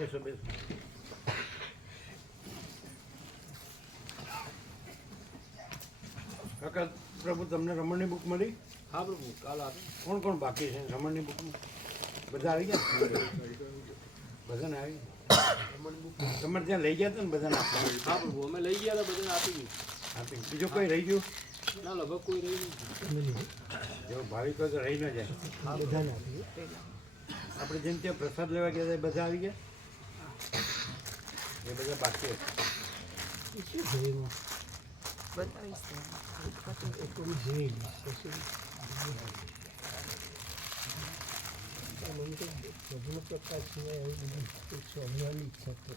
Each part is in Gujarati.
બેસો બેસો. કાકા પ્રભુ તમને રમણની બુક મળી? હા પ્રભુ, કાલ આપે. કોણ કોણ બાકી છે રમણની બુકમાં? બધા આવી ગયા? બધાને આવી તમારે ત્યાં લઈ ગયા હતા ને બધાને આપવા? હા પ્રભુ, અમે લઈ ગયા હતા, બધાને આપી ગયું. આપી બીજું કોઈ રહી ગયું? ના લગભગ કોઈ રહી નહીં. જો ભાવિક હોય તો રહી ન જાય. હા બધાને આપી. આપણે જેમ ત્યાં પ્રસાદ લેવા ગયા હતા એ બધા આવી ગયા? એ બધા બાકી પ્રભુનો પ્રકાશ સિવાય આવી બધી સ્વામિનારાયણની ઈચ્છા થતી.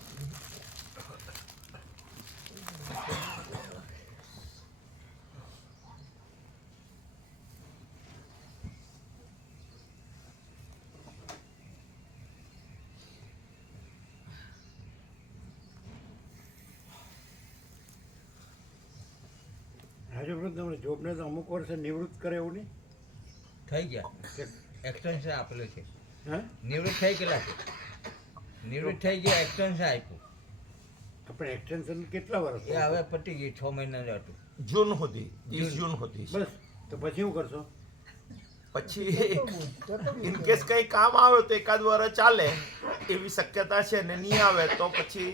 રાજુ પ્રભુ તમે જોબને તો અમુક વર્ષે નિવૃત્ત કરે એવું નહીં? થઈ ગયા, એક્સટેન્શન આપેલું છે. હા નિવૃત્ત થઈ ગયેલા છે, નિવૃત્ત થઈ ગયા, એક્સટેન્શન આપ્યું. આપણે એક્સટેન્શન કેટલા વર્ષ? એ હવે પતી ગયું, 6 મહિનાનું હતું. જૂન સુધી, 30 જૂન સુધી. બસ તો પછી શું કરશો? પછી ઇન કેસ કંઈ કામ આવે તો એકાદ વાર ચાલે એવી શક્યતા છે, ને નહીં આવે તો પછી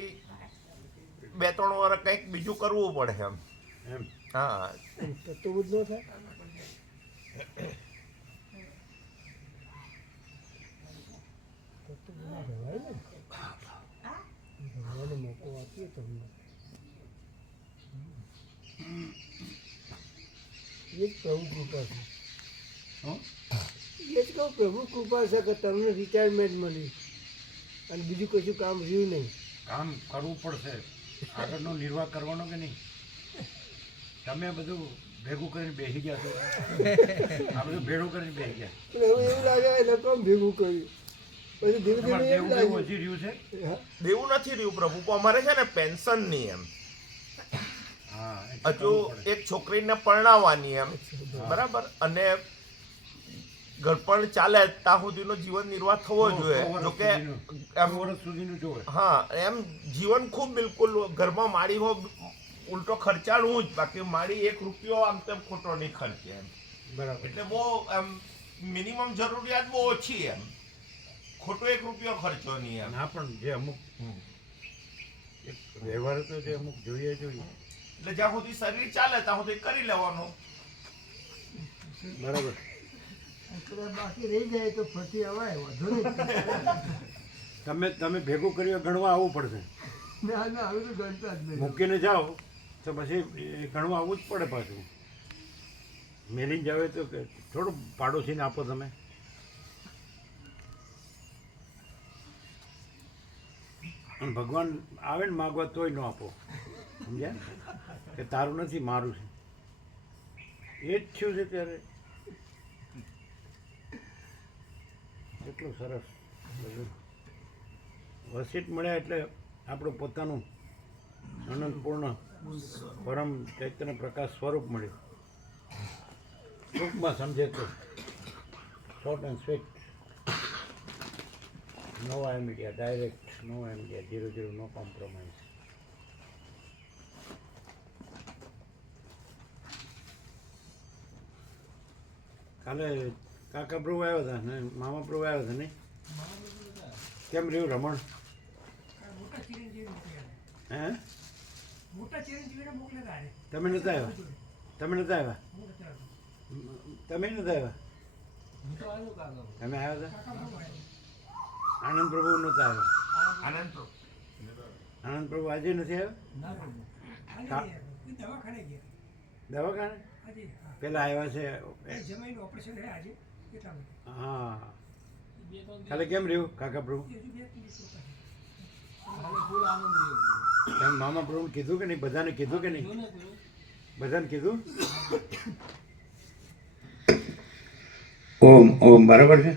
2-3 વાર કંઈક બીજું કરવું પડે એમ. એમ હા, તત્વબુદ્ધ ન થાય. તત્વબુદ્ધ રહેવાય ને, ભગવાને મોકો આપીએ તમને. એ જ પ્રભુ કૃપા છે. એ જ કહું, પ્રભુ કૃપા છે કે તમને રિટાયરમેન્ટ મળી અને બીજું કશું કામ રહ્યું નહીં. કામ કરવું પડશે, આગળનો નિર્વાહ કરવાનો કે નહીં? તમે બધું ભેગું કરીને બેસી ગયા છો. આ બધું ભેગું કરીને બેસી ગયા. પણ હવે એવું લાગે એટલે કામ ભેગું કર્યું. પછી ધીરે ધીરે તમારે એવું દેવું લાગ્યું. હજી રહ્યું છે? હા, દેવું નથી રહ્યું પ્રભુ, પણ અમારે છે ને પેન્શન નહીં એમ. હા હજુ એક છોકરીને પરણાવવાની એમ, બરાબર, અને ઘરપણ ચાલે ત્યાં સુધીનો જીવન નિર્વાહ થવો જોઈએ. જોકે એમ વર્ષ સુધીનું જોવે. હા, એમ જીવન ખૂબ બિલકુલ ઘરમાં માળી હો ઉલટો ખર્ચાળું જ, બાકી માળી 1 રૂપિયો આમ તેમ ખોટો નહીં ખર્ચે એમ. બરાબર. એટલે બહુ એમ મિનિમમ જરૂરિયાત બહુ ઓછી એમ, ખોટો 1 રૂપિયો ખર્ચો નહીં એમ. ના પણ જે અમુક એક વ્યવહાર તો જે અમુક જોઈએ. એટલે જ્યાં સુધી શરીર ચાલે ત્યાં સુધી કરી લેવાનું. બરાબર. બાકી રહી જાય તો ફરતી અવાય વાંધો નહીં. તમે ભેગું કર્યું ગણવા આવવું પડશે. ના ના, હવે તો ગણતા જ નહીં. મૂકીને જાઓ તો પછી એ ગણવા આવવું જ પડે પાછું. મેલીને જાવે તો થોડું પાડોશીને આપો તમે. અને ભગવાન આવે ને માગવા તોય ન આપો, સમજ્યા? કે તારું નથી મારું છે. એ જ થયું છે ત્યારે. એટલું સરસ બધું વસીટ મળ્યા એટલે આપણું પોતાનું અનંતપૂર્ણ પરમ ચૈતન્ય પ્રકાશ સ્વરૂપ મળ્યું. ટૂંકમાં સમજે તો શોર્ટ એન્ડ સ્વીટ. નો આઈમીડિયા, ડાયરેક્ટ, નો આઈમીડિયા, 0-0, નો કોમ્પ્રોમાઇઝ. કાલે કાકા પ્રભુ આવ્યા હતા ને મામા પ્રભુ આવ્યા હતા નહીં? કેમ રહ્યું રમણ? હે તમે નતા આવ્યા? તમે નતા આવ્યા? તમે નતા આવ્યા? તમે આવ્યા હતા? આનંદ પ્રભુ નતા આવ્યા? આનંદ પ્રભુ આજે નથી આવ્યા? દવાખાને પેલા આવ્યા છે? હા. કાલે કેમ રહ્યું કાકા પ્રભુ? એમ મામા પ્રભુ કીધું કે નહીં? બધાને કીધું કે નહીં? બધાને કીધું? ઓમ ઓમ બરાબર છે.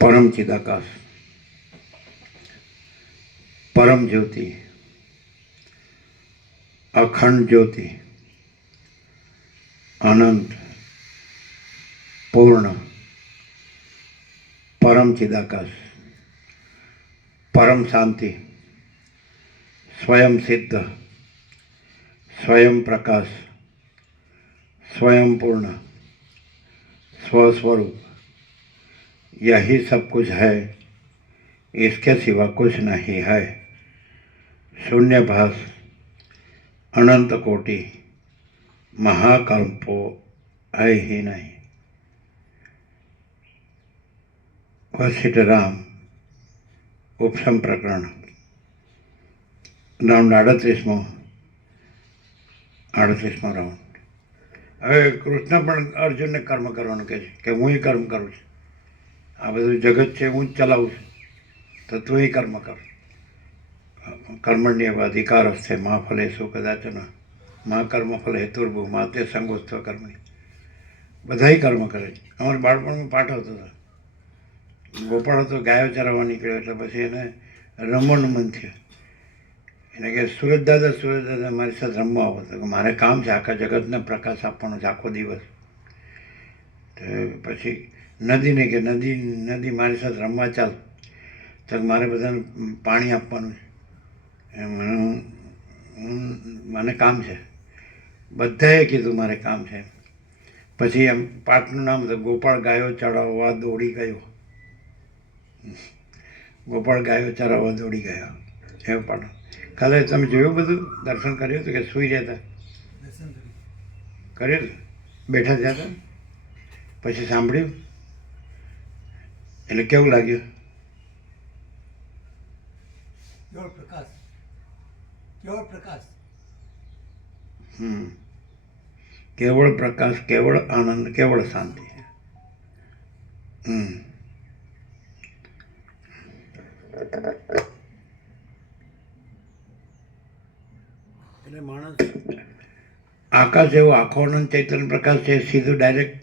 પરમ ચિદાકાશ, પરમ જ્યોતિ, અક્ષ અખંડ જ્યોતિ, અનંત, પૂર્ણ, પરમ ચિદાકાશ, પરમ શાંતિ, स्वयं सिद्ध, स्वयं प्रकाश, स्वयं पूर्ण, स्वस्वरूप, यही सब कुछ है, इसके सिवा कुछ नहीं है। शून्यभास, अनंत कोटि, महाकल्पो है ही नहीं। वशिष्ठ राम उपसम प्रकरण રાઉન્ડ 38મો રાઉન્ડ. હવે કૃષ્ણ પણ અર્જુનને કર્મ કરવાનું કહે છે કે હું કર્મ કરું છું, આ બધું જગત છે હું જ ચલાવું છું, તો તું કર્મ કર. કર્મણ્ય અધિકાર હસ્તે મા ફલે શું કદાચન મા કર્મ ફલે હેતુર્ભુ મા તે સંગોસ્ત્વ કર્મ. બધાય કર્મ કરે છે. અમારા બાળપણમાં પાઠ આવતો હતો. ગોપાળ હતો, ગાયો ચરાવવા નીકળ્યો એટલે પછી એને રમવાનું મન થયું. એને કે સુરજ દાદા મારી સાથે રમવા આવો તો મારે કામ છે, આખા જગતને પ્રકાશ આપવાનો છે આખો દિવસ. તો પછી નદીને કે નદી મારી સાથે રમવા ચાલ, તો મારે બધાને પાણી આપવાનું છે, મને કામ છે. બધાએ કીધું મારે કામ છે. પછી એમ પાઠનું નામ હતું ગોપાળ ગાયો ચરાવવા દોડી ગયો. ગોપાળ ગાયો ચરાવવા દોડી ગયો એવું પાઠ. કાલે તમે જોયું બધું દર્શન કર્યું હતું કે સૂઈ રહ્યા હતા? કર્યું હતું? બેઠા થયા હતા પછી સાંભળ્યું એટલે કેવું લાગ્યું? કેવળ પ્રકાશ, કેવળ આનંદ, કેવળ શાંતિ. એટલે માણસ આકાશ એવો આખો આનંદ ચૈતન્ય પ્રકાશ છે, સીધું ડાયરેક્ટ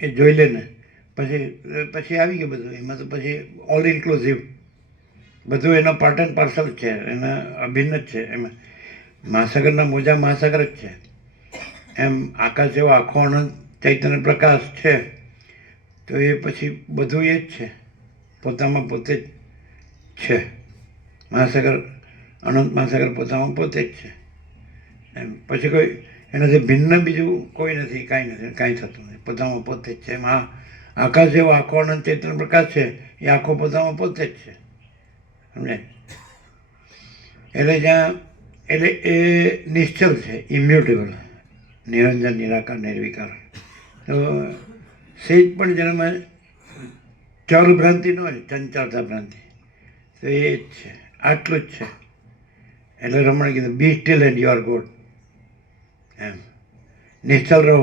એ જોઈ લે ને પછી આવી ગયું બધું. એમાં તો પછી ઓલ ઇન્ક્લુઝિવ બધું એનો પાર્ટ એન્ડ પાર્સલ છે, એના અભિન્ન જ છે. એમાં મહાસાગરના મોજા મહાસાગર જ છે. એમ આકાશ એવો આખો આનંદ ચૈતન્ય પ્રકાશ છે, તો એ પછી બધું એ જ છે, પોતામાં પોતે જ છે. મહાસાગર, અનંત મહાસાગર પોતામાં પોતે જ છે. એમ પછી કોઈ એનાથી ભિન્ન બીજું કોઈ નથી, કાંઈ નથી, કાંઈ થતું નથી, પોતામાં પોતે જ છે. એમાં આકાશ જેવો આખો અનંત ચૈતન્ય પ્રકાશ છે, એ આખો પોતામાં પોતે જ છે. સમજે? એટલે એ નિશ્ચલ છે, ઇમ્યુટેબલ, નિરંજન, નિરાકાર, નિર્વિકાર. તો સેજ પણ જેનામાં ચલ ભ્રાંતિ ન હોય, ચંચળતા ભ્રાંતિ, તો એ જ છે, આટલું જ છે. એટલે રમણે કીધું be still and you are God. એમ નિશ્ચલ રહો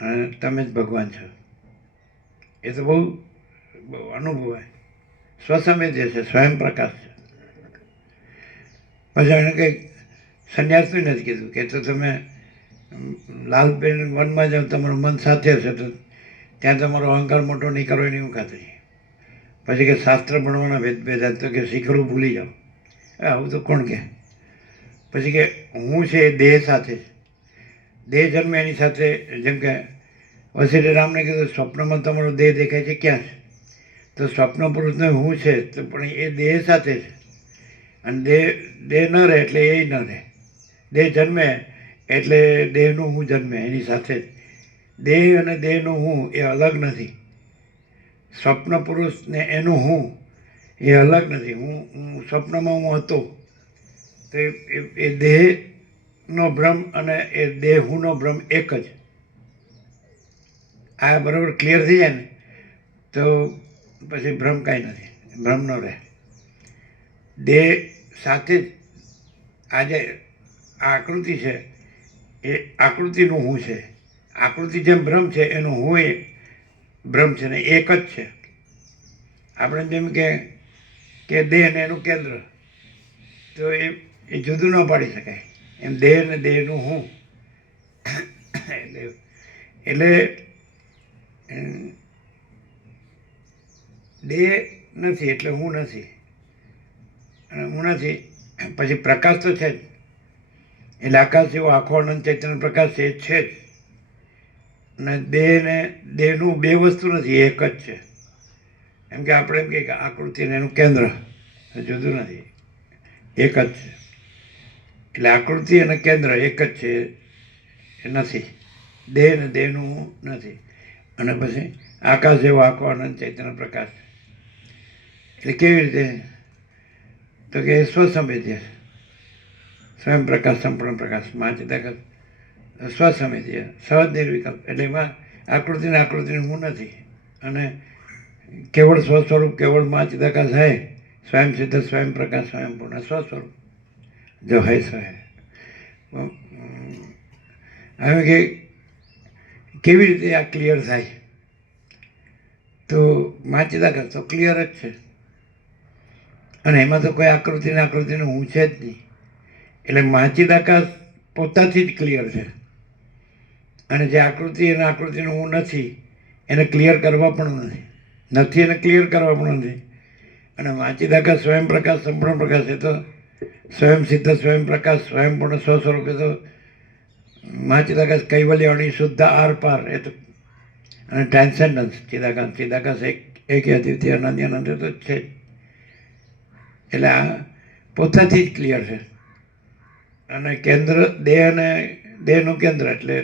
અને તમે જ ભગવાન છો. એ તો બહુ અનુભવાય. સ્વસંવેદ્ય છે, સ્વયં પ્રકાશ છે. પછી એને કંઈક સંન્યાસનું નથી કીધું કે તો તમે લાલ પેન વનમાં જાઓ, તમારું મન સાથે હશે તો ત્યાં તમારો અહંકાર મોટો નહીં કરો એની હું ખાતરી. પછી કે શાસ્ત્ર ભણવાના ભેદ તો કે શીખરું ભૂલી જાઓ. આવું તો કોણ કહે? પછી કે હું છે એ દેહ સાથે છે, દેહ જન્મે એની સાથે. જેમ કે વશિષ્ઠ રામને કીધું સ્વપ્નમાં તમારો દેહ દેખાય છે, ક્યાં છે? તો સ્વપ્ન પુરુષને હું છે, તો પણ એ દેહ સાથે છે. અને દેહ ન રહે એટલે એ ન રહે. દેહ જન્મે એટલે દેહનું હું જન્મે એની સાથે જ. દેહ અને દેહનું હું એ અલગ નથી. સ્વપ્ન પુરુષ ને એનું હું એ અલગ નથી. હું સ્વપ્નમાં હું હતો, તો એ દેહનો ભ્રમ અને એ દેહુનો ભ્રમ એક જ. આ બરાબર ક્લિયર થઈ જાય ને તો પછી ભ્રમ કાંઈ નથી, ભ્રમ ન રહે. દેહ સાથે જ આજે આ આકૃતિ છે એ આકૃતિનું હું છે. આકૃતિ જેમ ભ્રમ છે એનું હું એ ભ્રમ છે ને એક જ છે. આપણે જેમ કે દેહ ને એનું કેન્દ્ર, તો એ જુદું ન પાડી શકાય. એમ દેહ ને દેહનું હું એટલે દેહ નથી એટલે હું નથી, અને હું નથી પછી પ્રકાશ તો છે જ. એટલે આકાશ એવો આખો અનંત ચૈતન્ય પ્રકાશ એ છે જ. અને દેહનું બે વસ્તુ નથી, એક જ છે. એમ કે આપણે એમ કહીએ કે આકૃતિ અને એનું કેન્દ્ર જુદું નથી, એક જ છે. એટલે આકૃતિ અને કેન્દ્ર એક જ છે, એ નથી. દેહ ને દેહનું નથી. અને પછી આકાશ એવો આખો અનંત ચૈતન્ય પ્રકાશ. એટલે કેવી રીતે? તો કે સ્વસંવેદ્ય, સ્વયં પ્રકાશ, સંપૂર્ણ પ્રકાશ, માચિદાકાશ સ્વસંવેદ્ય, સહજ નિર્વિકલ્પ. એટલે એમાં આકૃતિનું હું નથી. અને કેવળ સ્વસ્વરૂપ, કેવળ માચિદાકાશ હૈ, સ્વયં સિદ્ધ, સ્વયં પ્રકાશ, સ્વયં પૂર્ણ સ્વસ્વરૂપ જો હૈ સો હૈ. હવે કે કેવી રીતે આ ક્લિયર થાય? તો માચિદાકાશ તો ક્લિયર જ છે. અને એમાં તો કોઈ આકૃતિનું હું છે જ નહીં. એટલે માચિદાકાશ પોતાથી જ ક્લિયર છે. અને જે આકૃતિ અને આકૃતિનું હું નથી એને ક્લિયર કરવા પણ નથી એને ક્લિયર કરવા પણ નથી. અને માચિદાકાશ સ્વયં પ્રકાશ, સંપૂર્ણ પ્રકાશ એ તો સ્વયં સિદ્ધ, સ્વયં પ્રકાશ, સ્વયં પૂર્ણ સ્વસ્વરૂપ. એ તો માચિદાકાશ કૈવલ્ય અણી શુદ્ધ આર પાર. એ તો અને ટ્રાન્સેન્ડન્સ ચિદાકાશ એક અદ્વિતીય અનન્ય અનંત તો જ છે જ. એટલે આ પોતાથી જ ક્લિયર છે. અને કેન્દ્ર દેહ અને દેહનું કેન્દ્ર એટલે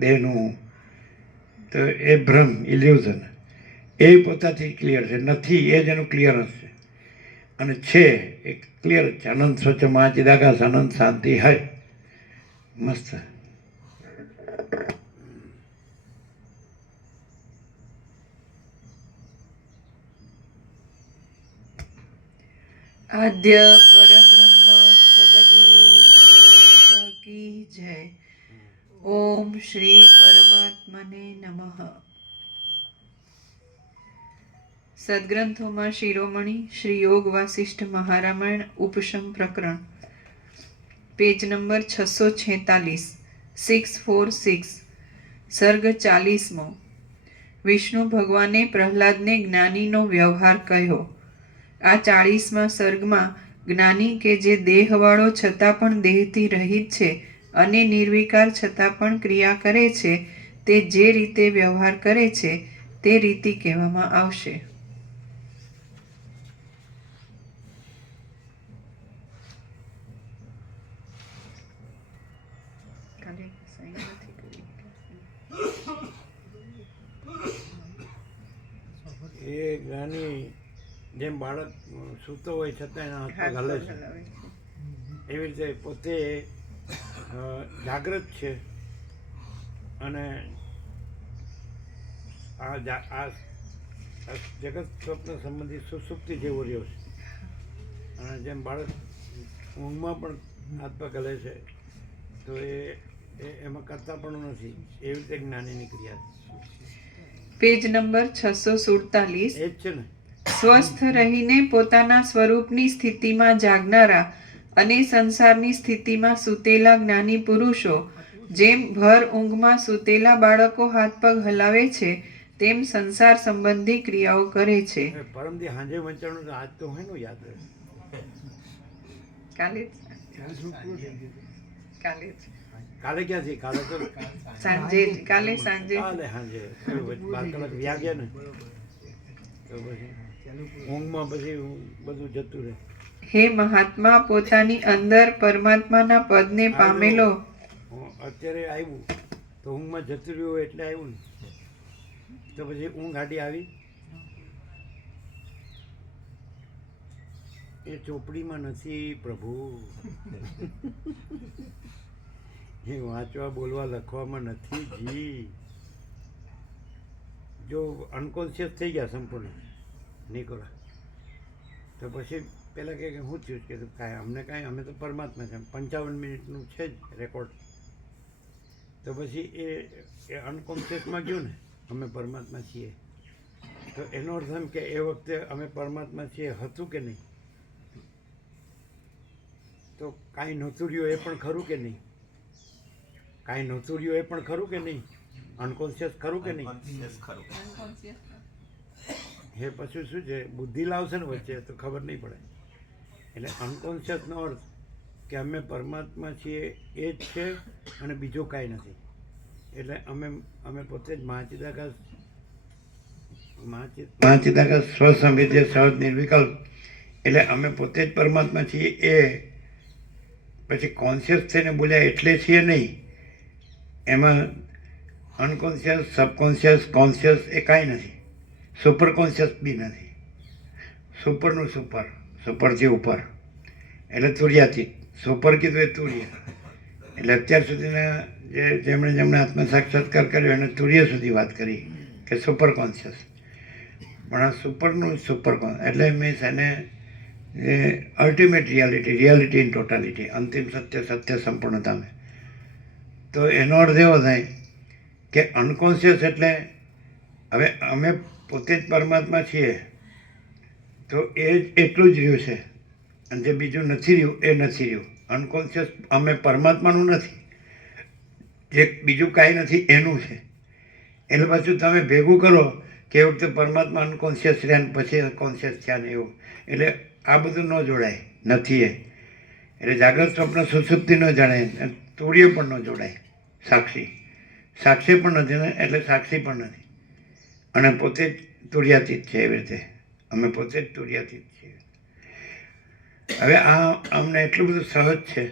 દેહનું તો એ ભ્રમ, ઇલ્યુઝન, એ પોતાથી જ ક્લિયર છે. નથી એ જ એનું ક્લિયરન્સ છે. અને છે એ ક્લિયર જ છે. અનંત સ્વચ્છ મહાચિદાકાશ, અનંત શાંતિ હૈ. મસ્ત. આદ્ય પરબ્રહ્મ સદગુરુ દેવ કી જય. ઓમ શ્રી પરમાત્મને નમઃ. સદગ્રંથોમાં શિરોમણી શ્રી યોગ વાસિષ્ઠ મહારામાયણ ઉપશમ પ્રકરણ, પેજ નંબર 646, 646, સર્ગ 40મો. વિષ્ણુ ભગવાને પ્રહલાદને જ્ઞાનીનો વ્યવહાર કહ્યો. આ 40મા સર્ગમાં જ્ઞાની કે જે દેહવાળો છતાં પણ દેહથી રહિત છે અને નિર્વિકાર છતાં પણ ક્રિયા કરે છે, તે જે રીતે વ્યવહાર કરે છે તે રીતિ કહેવામાં આવશે. એ જ્ઞાની જેમ બાળક સૂતો હોય છતાં એના હાથ પગ હલે છે, એવી રીતે પોતે જાગ્રત છે. અને આ જગત સ્વપ્ન સંબંધી સુસુપ્તિ જેવો રહ્યો છે. અને જેમ બાળક ઊંઘમાં પણ હાથ પગ હલે છે, તો એમાં કરતા પણ નથી. એવી રીતે જ્ઞાનીની ક્રિયા પેજ નંબર 647. એ જ છે ને. સ્વસ્થ રહીને પોતાના સ્વરૂપની સ્થિતિમાં જાગનારા અને સંસારની સ્થિતિમાં સૂતેલા જ્ઞાની પુરુષો જેમ ભર ઊંઘમાં સૂતેલા બાળકો હાથ પગ હલાવે છે, તેમ સંસાર સંબંધી ક્રિયાઓ કરે છે. પરમદી હાંજે વંચાણું તો આજ તો હોય ને યાદ રહે. કાલે કાલે ક્યાંથી? કાલે તો સાંજે કાલે સાંજે 12 કલાક વ્યા ગયા ને, તો પછી ઊંઘમાં પછી બધું જતું રહે. હે મહાત્મા, પોતાની અંદર પરમાત્માના પદને પામેલો. અત્યારે આવ્યું તો ઊંઘમાં જતું રહ્યું એટલે આવ્યું ને, તો પછી ઊંઘ આડી આવી. એ ચોપડીમાં નથી પ્રભુ, એ વાંચવા બોલવા લખવામાં નથી જી. જો અનકોન્શિયસ થઈ ગયા સંપૂર્ણ નિકોલા, તો પછી પહેલાં કે હું થયું કે કાંઈ અમને કાંઈ, અમે તો પરમાત્મા છે. 55 મિનિટનું છે જ રેકોર્ડ. તો પછી એ અનકોન્શિયસમાં ગયું ને, અમે પરમાત્મા છીએ. તો એનો અર્થ એમ કે એ વખતે અમે પરમાત્મા છીએ હતું કે નહીં? તો કાંઈ નહોતું રહ્યું એ પણ ખરું કે નહીં? કાંઈ નહોતું રહ્યું એ પણ ખરું કે નહીં? અનકોન્શિયસ ખરું કે નહીં? એ પછી શું છે, બુદ્ધિ લાવશે ને વચ્ચે તો ખબર નહીં પડે. એટલે અનકોન્શિયસનો અર્થ કે અમે પરમાત્મા છીએ એ જ છે અને બીજું કાંઈ નથી. એટલે અમે પોતે જ મહાચિદાકાશ સ્વસંવેદ્ય સહજ નિર્વિકલ્પ એટલે અમે પોતે જ પરમાત્મા છીએ. એ પછી કોન્શિયસ થઈને બોલ્યા એટલે છીએ નહીં. એમાં અનકોન્શિયસ, સબકોન્શિયસ, કોન્શિયસ એ કાંઈ નથી. સુપર કોન્શિયસ બી નથી. સુપરનું સુપર, સુપરથી ઉપર એટલે તુર્યાતીત. સુપર કીધું એ તુર્ય. એટલે અત્યાર સુધીના જેમણે આત્મ સાક્ષાત્કાર કર્યો એને તુર્ય સુધી વાત કરી કે સુપર કોન્શિયસ. પણ આ સુપરનું સુપર એટલે મીન્સ એને અલ્ટિમેટ રિયાલિટી ઇન ટોટાલિટી, અંતિમ સત્ય સંપૂર્ણતામાં. તો એનો અર્થ એવો થાય કે અનકોન્શિયસ એટલે હવે અમે પોતે જ પરમાત્મા છીએ તો એ એટલું જ રહ્યું છે અને જે બીજું નથી રહ્યું એ નથી રહ્યું. અનકોન્શિયસ અમે પરમાત્માનું નથી, જે બીજું કાંઈ નથી એનું છે. એટલે પાછું તમે ભેગું કરો કે એ વખતે પરમાત્મા અનકોન્શિયસ રહ્યા ને પછી કોન્શિયસ થયા ને એવું. એટલે આ બધું ન જોડાય, નથી એ. એટલે જાગ્રત સ્વપ્ન સુષુપ્તિ ન જાણે, તુર્ય પણ ન જોડાય. સાક્ષી પણ નથી ને, એટલે સાક્ષી પણ નથી. અને પોતે જ તુર્યાતીત છે. એવી રીતે અમે પોતે જ તુર્યાતીત છીએ. હવે આ અમને એટલું બધું સહજ છે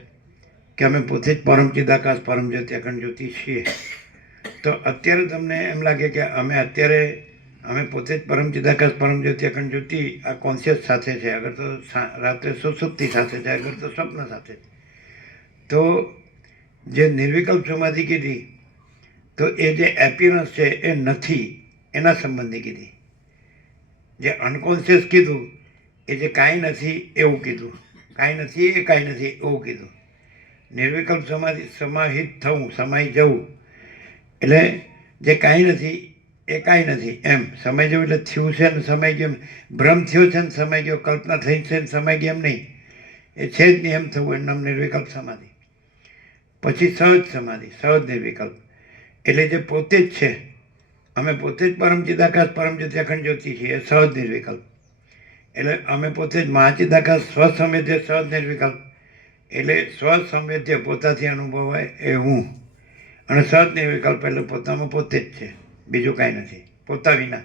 કે અમે પોતે જ પરમ ચિદાકાશ, પરમ જ્યોતિ, અખંડ જ્યોતિ છીએ. તો અત્યારે તમને એમ લાગે કે અમે પોતે જ પરમ ચિદાકાશ, પરમ જ્યોતિ, અખંડ જ્યોતિ આ કોન્શિયસ સાથે છે. અગર તો રાત્રે સુષુપ્તિ સાથે છે, અગર તો સ્વપ્ન સાથે છે. તો જે નિર્વિકલ્પ સમાધિ કીધી તો એ જે એપિયરન્સ છે એ નથી એના સંબંધી કીધી. જે અનકોન્શિયસ કીધું એ જે કાંઈ નથી એવું કીધું. કાંઈ નથી એ કાંઈ નથી એવું કીધું. નિર્વિકલ્પ સમાહિત થવું, સમાઈ જવું એટલે જે કાંઈ નથી એ કાંઈ નથી એમ સમય જવું. એટલે થયું છે ને સમય ગયો, ભ્રમ થયો છે ને સમય ગયો, કલ્પના થઈ છે ને સમય ગયો એમ નહીં. એ છે જ નહીં એમ થવું એનું નામ નિર્વિકલ્પ સમાધિ. પછી સહજ સમાધિ, સહજ નિર્વિકલ્પ એટલે જે પોતે જ છે. અમે પોતે જ પરમ ચિદાકાશ, પરમ જ્યોતિ, અખંડ જ્યોતિ છીએ. એ સહજ નિર્વિકલ્પ એટલે અમે પોતે જ મહાચિદાકાશ સ્વસંવેદ્ય સહજ નિર્વિકલ્પ એટલે સ્વસંવેદ્ય પોતાથી અનુભવાય એ હું. અને સહજ નિર્વિકલ્પ એટલે પોતામાં પોતે જ છે, બીજું કાંઈ નથી પોતા વિના.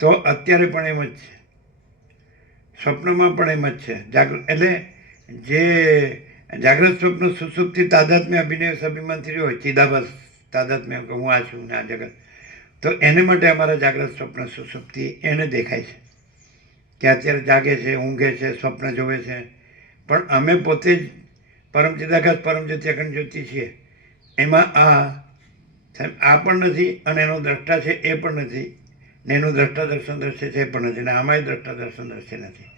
તો અત્યારે પણ એમ જ છે, સ્વપ્નમાં પણ એમ જ છે. એટલે જે જાગ્રત સ્વપ્ન સુષુપ્તિ તાદાત્મ્ય અભિનય અભિમાનથી રહ્યો હોય, ચિદાભાસ તાદાત્મ્ય કે હું આ છું ને આ જગત, તો એને માટે અમારા જાગ્રત સ્વપ્ન સુષુપ્તિ એને દેખાય છે કે અત્યારે જાગે છે, ઊંઘે છે, સ્વપ્ન જોવે છે. પણ અમે પોતે જ પરમ ચિદાકાશ, પરમ જ્યોતિ, અખંડ જ્યોતિ છીએ. એમાં આ પણ નથી અને એનો દ્રષ્ટા છે એ પણ નથી ને એનું દ્રષ્ટા દર્શન દ્રશ્ય છે એ પણ નથી ને આમાંય દ્રષ્ટા દર્શન દ્રશ્ય નથી.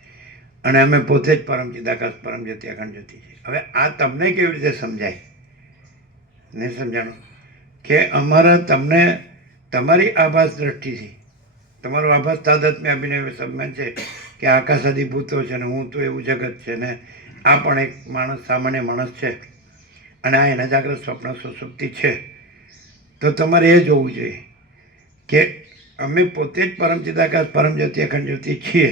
અને અમે પોતે જ પરમ ચિદાકાશ, પરમ જ્યોતિ, અખંડ જ્યોતિ છીએ. હવે આ તમને કેવી રીતે સમજાય? નહીં સમજાણું કે તમને તમારી આભાસ દ્રષ્ટિથી, તમારો આભાસ તાદાત્મ્ય અભિનય સંબંધ છે કે આકાશ અધિભૂતો છે ને હું તો એવું જગત છે ને આ પણ એક માણસ, સામાન્ય માણસ છે અને આ એના જાગ્રત સ્વપ્ન સુષુપ્તિ છે. તો તમારે એ જોવું જોઈએ કે અમે પોતે જ પરમ ચિદાકાશ, પરમ જ્યોતિ, અખંડ જ્યોતિ છીએ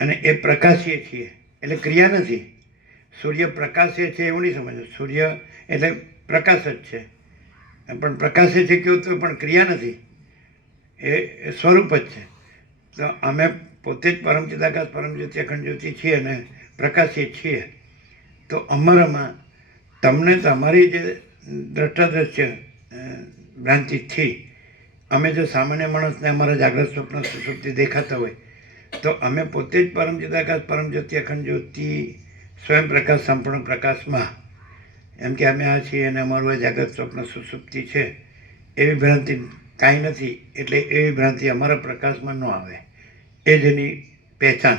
અને એ પ્રકાશીય છીએ. એટલે ક્રિયા નથી. સૂર્ય પ્રકાશે છે એવું નહીં સમજો. સૂર્ય એટલે પ્રકાશ જ છે, પણ પ્રકાશે છે કેવું તો પણ ક્રિયા નથી, એ સ્વરૂપ જ છે. તો અમે પોતે જ પરમ ચિદાકાશ, પરમ જ્યોતિ, અખંડ જ્યોતિ છીએ અને પ્રકાશીય છીએ. તો અમારામાં તમને તમારી જે દ્રષ્ટાદ્રશ્ય ભ્રાંતિથી અમે જો સામાન્ય માણસને અમારા જાગ્રત સ્વપ્ન સુષુપ્તિ દેખાતા હોય તો અમે પોતે જ પરમ ચિદાકાશ, પરમ જ્યોતિ, અખંડ જ્યોતિ, સ્વયં પ્રકાશ, સંપૂર્ણ પ્રકાશમાં એમ કે અમે આ છીએ અને અમારું આ જાગ્રત સ્વપ્ન સુષુપ્તિ છે એવી ભ્રાંતિ કાંઈ નથી. એટલે એવી ભ્રાંતિ અમારા પ્રકાશમાં ન આવે. એ જ એની પહેચાન,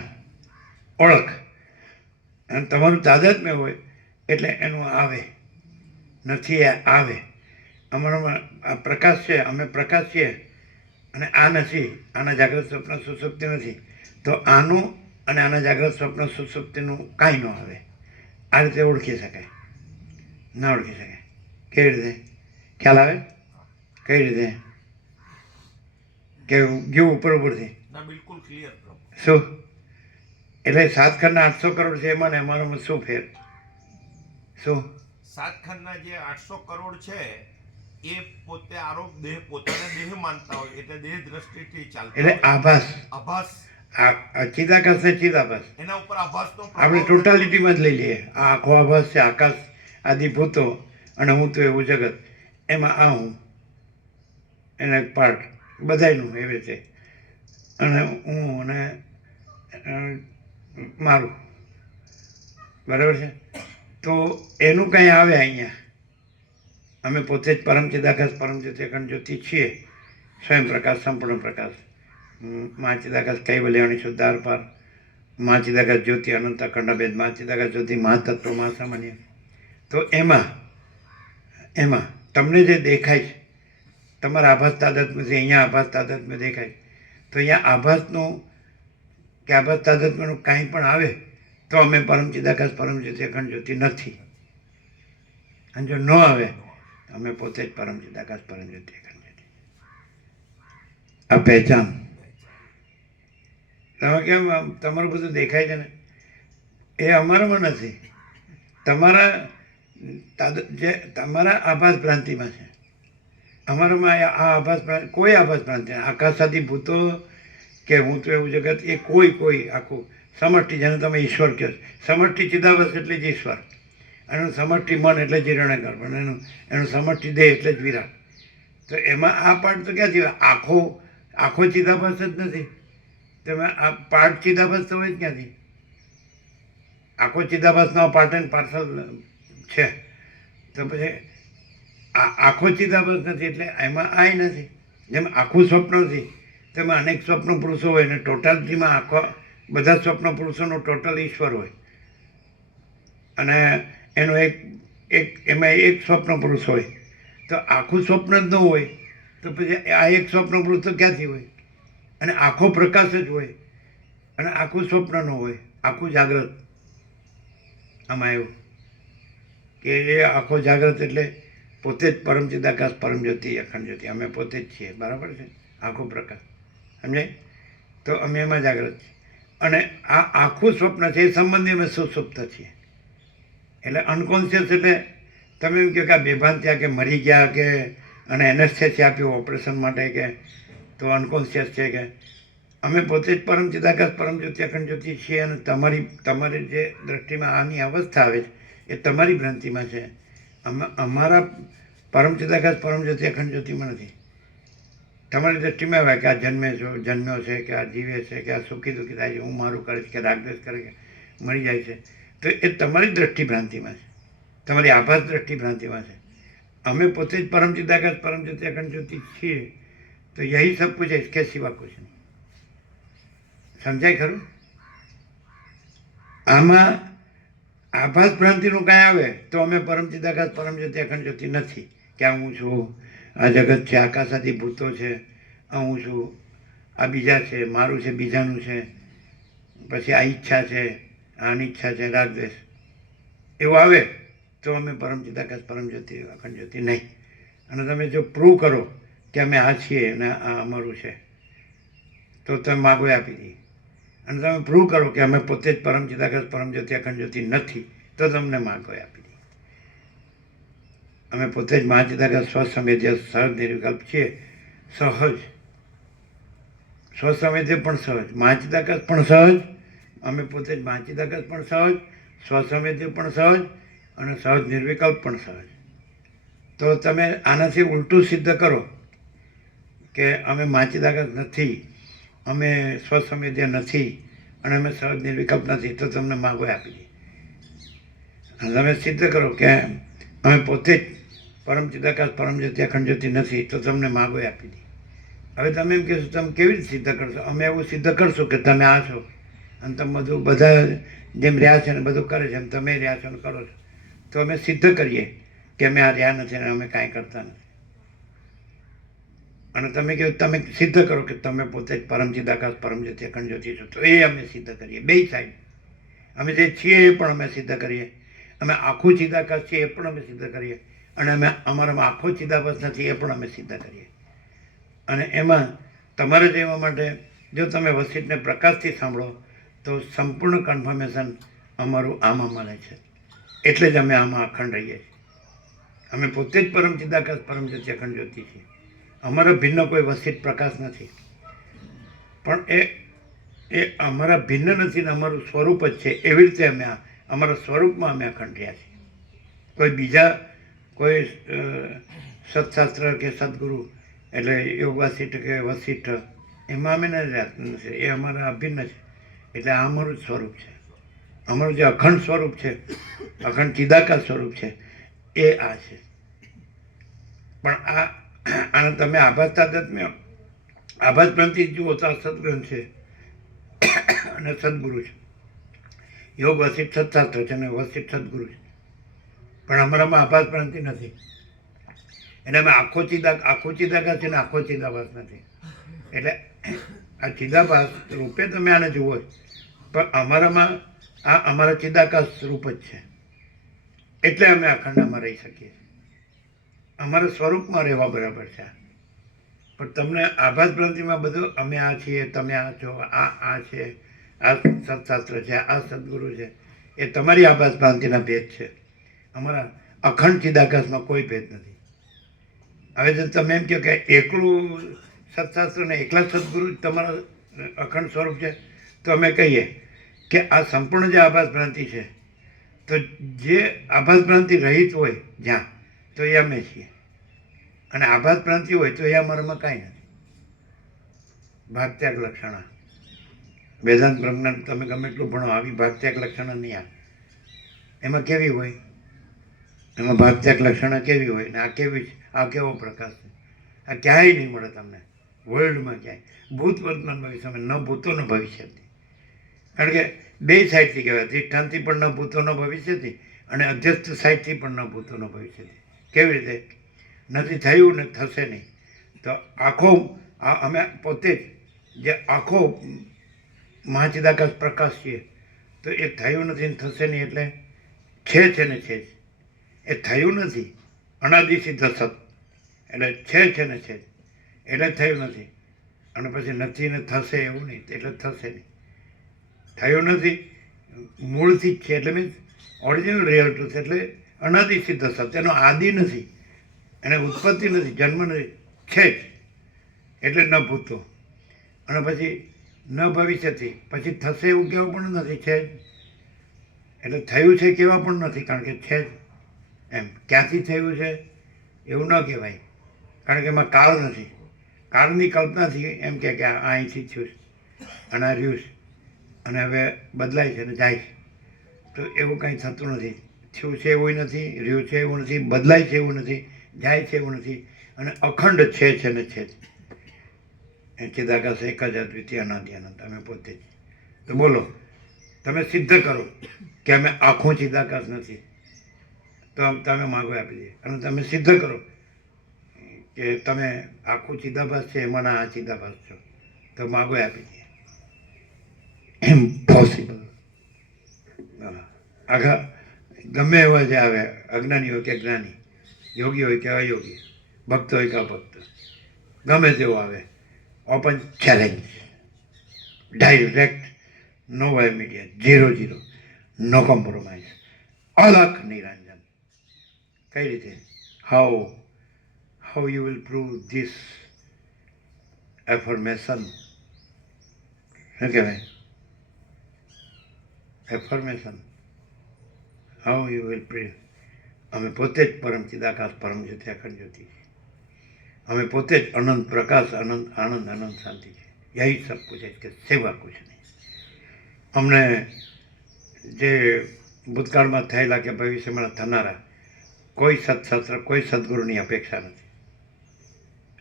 ઓળખ. અને તમારું તાદાત્મ્ય હોય એટલે એનું આવે, નથી એ આવે. અમારામાં આ પ્રકાશ છે, અમે પ્રકાશ છીએ અને આ નથી, આના જાગ્રત સ્વપ્ન સુષુપ્તિ નથી. તો આનું અને આના જાગ્રત સ્વપ્ન સુષુપ્તિનું કાંઈ ન આવે. આ રીતે ઓળખી શકાય? ના ઓળખી શકાય. કેવી રીતે ખ્યાલ આવે? કઈ રીતે કે ગયું ઉપરથી? ના, બિલકુલ ક્લિયર. શું એટલે 7 ખંડના 800 કરોડ છે એમાં ને અમારામાં શું ફેર? શું? 7 ખંડના જે 800 કરોડ છે એ પોતે આરોપ દેહ પોતાના દેહ માનતા હોય એટલે દેહ દ્રષ્ટિથી ચાલતા એટલે હોય. આભાસ, આભાસ ચિદાકાશ ને ચિદાભાસ એના ઉપર આભાસનો આપણે ટોટાલિટીમાં જ લઈ લઈએ. આ આખો આભાસ છે, આકાશ આદિ ભૂતો અને હું તો એવું જગત, એમાં આ હું એના એક પાર્ટ બધાયનું એવી રીતે, અને હું અને મારું, બરાબર છે. તો એનું કંઈ આવે અહીંયા, અમે પોતે જ પરમ ચિદાકાશ પરમ જ્યોતિ અખંડ જ્યોતિ છીએ, સ્વયં પ્રકાશ સંપૂર્ણ પ્રકાશ, મા ચિદાકાશ કૈવલ્યાણી શુદ્ધાર પાર, મા ચિદાકાશ જ્યોતિ અનંત અખંડ ભેદ, મા ચિદાકાશ જ્યોતિ મહાતત્વ મહાસામાન્ય. તો એમાં તમને જે દેખાય છે તમારા આભાસ તાદાત્મ્યથી અહીંયા આભાસ તાદાત્મ્ય દેખાય, તો અહીંયા આભાસનું કે આભાસ તાદાત્મ્યનું કાંઈ પણ આવે તો અમે પરમ ચિદાકાશ પરમ જ્યોતિ અખંડ જ્યોતિ નથી. અને જો ન આવે તો અમે પોતે જ પરમ ચિદાકાશ પરમ જ્યોતિ અખંડ જ્યોતિ. આ પહેચાન. તમે કેમ તમારું બધું દેખાય છે ને, એ અમારામાં નથી, તમારા આભાસ ભ્રાંતિમાં છે. અમારામાં આ આભાસ ભ્રાંતિ, કોઈ આભાસ ભ્રાંતિ નહીં. આકાશાદી ભૂતો કે હું તો એવું જગત, એ કોઈ આખું સમષ્ટિ, જેને તમે ઈશ્વર કહો છો, સમષ્ટિ ચિદાભાસ એટલે જ ઈશ્વર, એનું સમષ્ટિ મન એટલે જ હિરણ્યગર્ભ, અને એનું સમષ્ટિ દેહ એટલે જ વિરાટ. તો એમાં આ પાર્ટ તો ક્યાંથી? આખો ચિદાભાસ જ નથી. તમે આ પાર્ટ ચિદાભાસ તો હોય જ ક્યાંથી? આખો ચિદાભાસનો પાર્ટ એન્ડ પાર્સલ છે. તો પછી આખો ચિદાભાસ નથી એટલે એમાં આય નથી. જેમ આખું સ્વપ્ન નથી તેમાં અનેક સ્વપ્ન પુરુષો હોય, ને ટોટાલિટીમાં આખો બધા સ્વપ્ન પુરુષોનો ટોટલ ઈશ્વર હોય, અને એનો એમાં એક સ્વપ્ન પુરુષ હોય. તો આખું સ્વપ્ન જ ન હોય તો પછી આ એક સ્વપ્ન પુરુષ તો ક્યાંથી હોય? અને આખો પ્રકાશ જ હોય, અને આખું સ્વપ્ન ન હોય, આખું જાગ્રત. આમાં એવું કે એ આખો જાગ્રત એટલે પોતે જ પરમ ચિદાકાશ પરમ જ્યોતિ અખંડ જ્યોતિ, અમે પોતે જ છીએ, બરાબર છે. આખો પ્રકાશ સમજાય? તો અમે એમાં જાગ્રત છીએ, અને આ આખું સ્વપ્ન છે એ સંબંધી અમે સુસુપ્ત છીએ. એટલે અનકોન્શિયસ એટલે તમે એમ કહો કે આ બેભાન થયા કે મરી ગયા કે અને એનેસ્થેસિયા આપ્યું ઓપરેશન માટે કે તો અનકોન્શિયસ છે કે અમે પોતે જ પરમ ચિદાકાશ પરમ જ્યોતિ અખંડ જ્યોતિ છીએ. અને તમારી જે દ્રષ્ટિમાં આની અવસ્થા આવે છે એ તમારી ભ્રાંતિમાં છે. અમારા પરમ ચિદાકાશ પરમ જ્યોતિ અખંડ જ્યોતિમાં નથી. તમારી દ્રષ્ટિમાં આવે કે આ જન્મ્યો છે કે આ જીવે છે કે આ સુખી દુઃખી થાય છે, હું મારું કરે છે કે રાગદ્વેષ કરે કે મરી જાય છે, તો એ તમારી દ્રષ્ટિ ભ્રાંતિમાં છે, તમારી આભાસ દ્રષ્ટિ ભ્રાંતિમાં છે. અમે પોતે જ પરમ ચિદાકાશ પરમ જ્યોતિ અખંડ જ્યોતિ છીએ. તો યહી સબ કુછ है, इसके सिवा कुछ नहीं. સમજાય ખરું? આમાં આભાસ ભ્રાંતિનું કાંઈ આવે તો અમે પરમ ચિદાકાશ પરમ જ્યોતિ અખંડ જ્યોતિ નથી. કે આ હું છું, આ જગત છે, આકાશાદી ભૂતો છે, આ હું છું, આ બીજા છે, મારું છે, બીજાનું છે, પછી આ ઈચ્છા છે, આ અનિચ્છા છે, રાગદ્વેષ, એવું આવે તો અમે પરમ ચિદાકાશ પરમ જ્યોતિ અખંડ જ્યોતિ નહીં. અને તમે જો પ્રૂવ કરો કે અમે આ છીએ અને આ અમારું છે તો તમે માગો આપી દઈએ. અને તમે પ્રૂવ કરો કે અમે પોતે જ પરમ ચિદાકાશ પરમ જ્યોતિ અખંડ જ્યોતિ નથી તો તમને માગો આપી દઈએ. અમે પોતે જ મહાચિદાકાશ સ્વસંવેદ્ય સહજ નિર્વિકલ્પ છીએ. સહજ સ્વસંવેદ્ય પણ સહજ, મહાચિદાકાશ પણ સહજ, અમે પોતે જ મહાચિદાકાશ પણ સહજ, સ્વસંવેદ્ય પણ સહજ, અને સહજ નિર્વિકલ્પ પણ સહજ. તો તમે આનાથી ઉલટું સિદ્ધ કરો કે અમે મહાચિદાકાશ નથી, અમે સ્વસંવેદ્ય નથી, અને અમે સહજ નિર્વિકલ્પ નથી, તો તમને માગો આપી દઈએ. અને તમે સિદ્ધ કરો કે અમે પોતે જ પરમ ચિદાકાશ પરમ જ્યોતિ અખંડ જ્યોતિ નથી, તો તમને માગો આપી દઈએ. હવે તમે એમ કહેશો તમે કેવી રીતે સિદ્ધ કરશો? અમે એવું સિદ્ધ કરશું કે તમે આ છો, અને તમે બધું બધા જેમ રહ્યા છે ને બધું કરે છે એમ તમે રહ્યા છો ને કરો છો. તો અમે સિદ્ધ કરીએ કે અમે આ રહ્યા નથી અને અમે કાંઈ કરતા નથી. અને તમે કહો તમે સિદ્ધ કરો કે તમે પોતે જ પરમ ચિદાકાશ પરમ જ્યોતિ અખંડ જ્યોતિ છો, તો એ અમે સિદ્ધ કરીએ. બે સાઈડ અમે જે છીએ એ પણ અમે સિદ્ધ કરીએ, અમે આખું ચિદાકાશ છીએ એ પણ અમે સિદ્ધ કરીએ, અને અમે અમારામાં આખો ચિદાભાસ નથી એ પણ અમે સિદ્ધ કરીએ. અને એમાં તમારે જેવા માટે જો તમે વસિષ્ઠને પ્રકાશથી સાંભળો તો સંપૂર્ણ કન્ફર્મેશન અમારું આમાં મળે છે. એટલે જ અમે આમાં અખંડ રહીએ છીએ. અમે પોતે જ પરમ ચિદાકાશ પરમ જ્યોતિ અખંડ જ્યોતિ છીએ. અમારા ભિન્ન કોઈ વસિત પ્રકાશ નથી, પણ એ અમારા ભિન્ન નથી ને અમારું સ્વરૂપ જ છે. એવી રીતે અમે અમારા સ્વરૂપમાં અમે અખંડ રહ્યા છીએ. કોઈ બીજા કોઈ સત્શાસ્ત્ર કે સદગુરુ એટલે યોગ વાસિષ્ઠ કે વસિષ્ઠ એમાં અમે નથી. એ અમારા અભિન્ન છે. એટલે આ અમારું જ સ્વરૂપ છે. અમારું જે અખંડ સ્વરૂપ છે, અખંડ ચિદાકાશ સ્વરૂપ છે, એ આ છે. પણ આને તમે આભાસ તાદાત્મ્ય આભાસ પ્રાંતિ જુઓ તો આ સદગ્રંથ છે અને સદગુરુ છે. યોગ વસિષ્ઠ સત્શાસ્ત્ર છે અને વસિષ્ઠ સદગુરુ છે. પણ અમારામાં આભાસ પ્રાંતિ નથી. એટલે અમે આખો ચિદાકાશ છે ને આખો ચિદાભાસ નથી. એટલે આ ચિદાભાસ રૂપે તમે આને જુઓ, પણ અમારામાં આ અમારા ચિદાકાશ રૂપ જ છે. એટલે અમે અખંડમાં રહી શકીએ. અમારા સ્વરૂપમાં રહેવા બરાબર છે. પણ તમને આભાસ પ્રાંતિમાં બધું અમે આ છીએ, તમે આ છો, આ છે, આ સત્શાસ્ત્ર છે, આ સદગુરુ છે, એ તમારી આભાસ પ્રાંતિના ભેદ છે. અમારા અખંડ ચિદાકાશમાં કોઈ ભેદ નથી. હવે જો તમે એમ કહો કે એકલું સત્શાસ્ત્ર ને એકલા સદગુરુ જ તમારા અખંડ સ્વરૂપ છે, તો અમે કહીએ કે આ સંપૂર્ણ જે આભાસ ભ્રાંતિ છે, તો જે આભાસ ભ્રાંતિ રહિત હોય જ્યાં, તો એ અમે છીએ. અને આભાસ ભ્રાંતિ હોય તો એ અમારામાં કાંઈ નથી. ભાગત્યાગ લક્ષણા વેદાંત પ્રજ્ઞાન તમે ગમે એટલું ભણો, આવી ભાગત્યાગ લક્ષણા નહીં આવે. એમાં કેવી હોય? એમાં ભાગત્યાગ લક્ષણા કેવી હોય ને આ કેવી છે? આ કેવો પ્રકાશ છે? આ ક્યાંય નહીં મળે તમને વર્લ્ડમાં ક્યાંય. ભૂત વર્તમાન ભવિષ્યમાં ન ભૂતો ન ભવિષ્યથી. કારણ કે બે સાઈડથી કહેવાય, અધિષ્ઠાનથી પણ ન ભૂતો ન ભવિષ્યથી અને અધ્યસ્થ સાઈડથી પણ ન ભૂતો ન ભવિષ્યથી. કેવી રીતે? નથી થયું ને થશે નહીં. તો આખો અમે પોતે જ જે આખો મહાચિદાકાશ પ્રકાશ છીએ, તો એ થયું નથી ને થશે નહીં. એટલે છે ને છે જ. એ થયું નથી, અનાદિ સિદ્ધ સત. એટલે છે ને છે જ. એટલે થયું નથી. અને પછી નથી ને થશે એવું નહીં, એટલે થશે નહીં. થયું નથી, મૂળથી જ છે. એટલે મીન્સ ઓરિજિનલ રિયલ ટ્રુથ. એટલે અનાદિ સિદ્ધ સત. એનો આદિ નથી, એને ઉત્પત્તિ નથી, જન્મ નથી, છે જ. એટલે ન ભૂતો. અને પછી ન ભવિષ્યથી, પછી થશે એવું કહેવું પણ નથી, છે જ. એટલે થયું છે કેવા પણ નથી, કારણ કે છે જ. એમ ક્યાંથી થયું છે એવું ન કહેવાય, કારણ કે એમાં કાળ નથી. કાળની કલ્પનાથી એમ કે આ અહીંથી થયું અને આ રહ્યું અને હવે બદલાય છે અને જાય છે. તો એવું કંઈ થતું નથી. થયું છે એવું નથી, રહ્યું છે એવું નથી, બદલાય છે એવું નથી, જાય છે એવું નથી. અને અખંડ છે ને છે જ. એ ચિદાકાશ એક જ અદ્વિતીય અનાદિ અનંત. અમે પોતે જ. તો બોલો, તમે સિદ્ધ કરો કે અમે આખું ચિદાકાશ નથી, તો તમે માગો આપી દઈએ. અને તમે સિદ્ધ કરો કે તમે આખું ચિદાભાસ છે એમાંના આ ચિદાભાસ છો, તો માગો આપી દઈએ. ઇમ્પોસિબલ. આખા ગમે એવા જે આવે, અજ્ઞાની હોય કે જ્ઞાની, યોગી હોય કે અયોગી, ભક્ત હોય કે અભક્ત, ગમે તેવો આવે, ઓપન ચેલેન્જ, ડાયરેક્ટ, નો વાય મીડિયા, 0-0, નો કોમ્પ્રોમાઇઝ, અલખ નિરંજન. કઈ રીતે? how you will prove this affirmation? શું કહેવાય? એફર્મેશન. હાઉ યુ વિલ પ્રે. અમે પોતે જ પરમ ચિદાકાશ પરમ જ્યોતિ અખંડ જ્યોતિ છે. અમે પોતે જ અનંત પ્રકાશ, અનંત આનંદ, અનંત શાંતિ છે. યહી સબ કુછ है, કે સેવા કુછ નહીં. અમને જે ભૂતકાળમાં થયેલા કે ભવિષ્યમાં થનારા કોઈ સત્શાસ્ત્ર, કોઈ સદગુરુની અપેક્ષા નથી.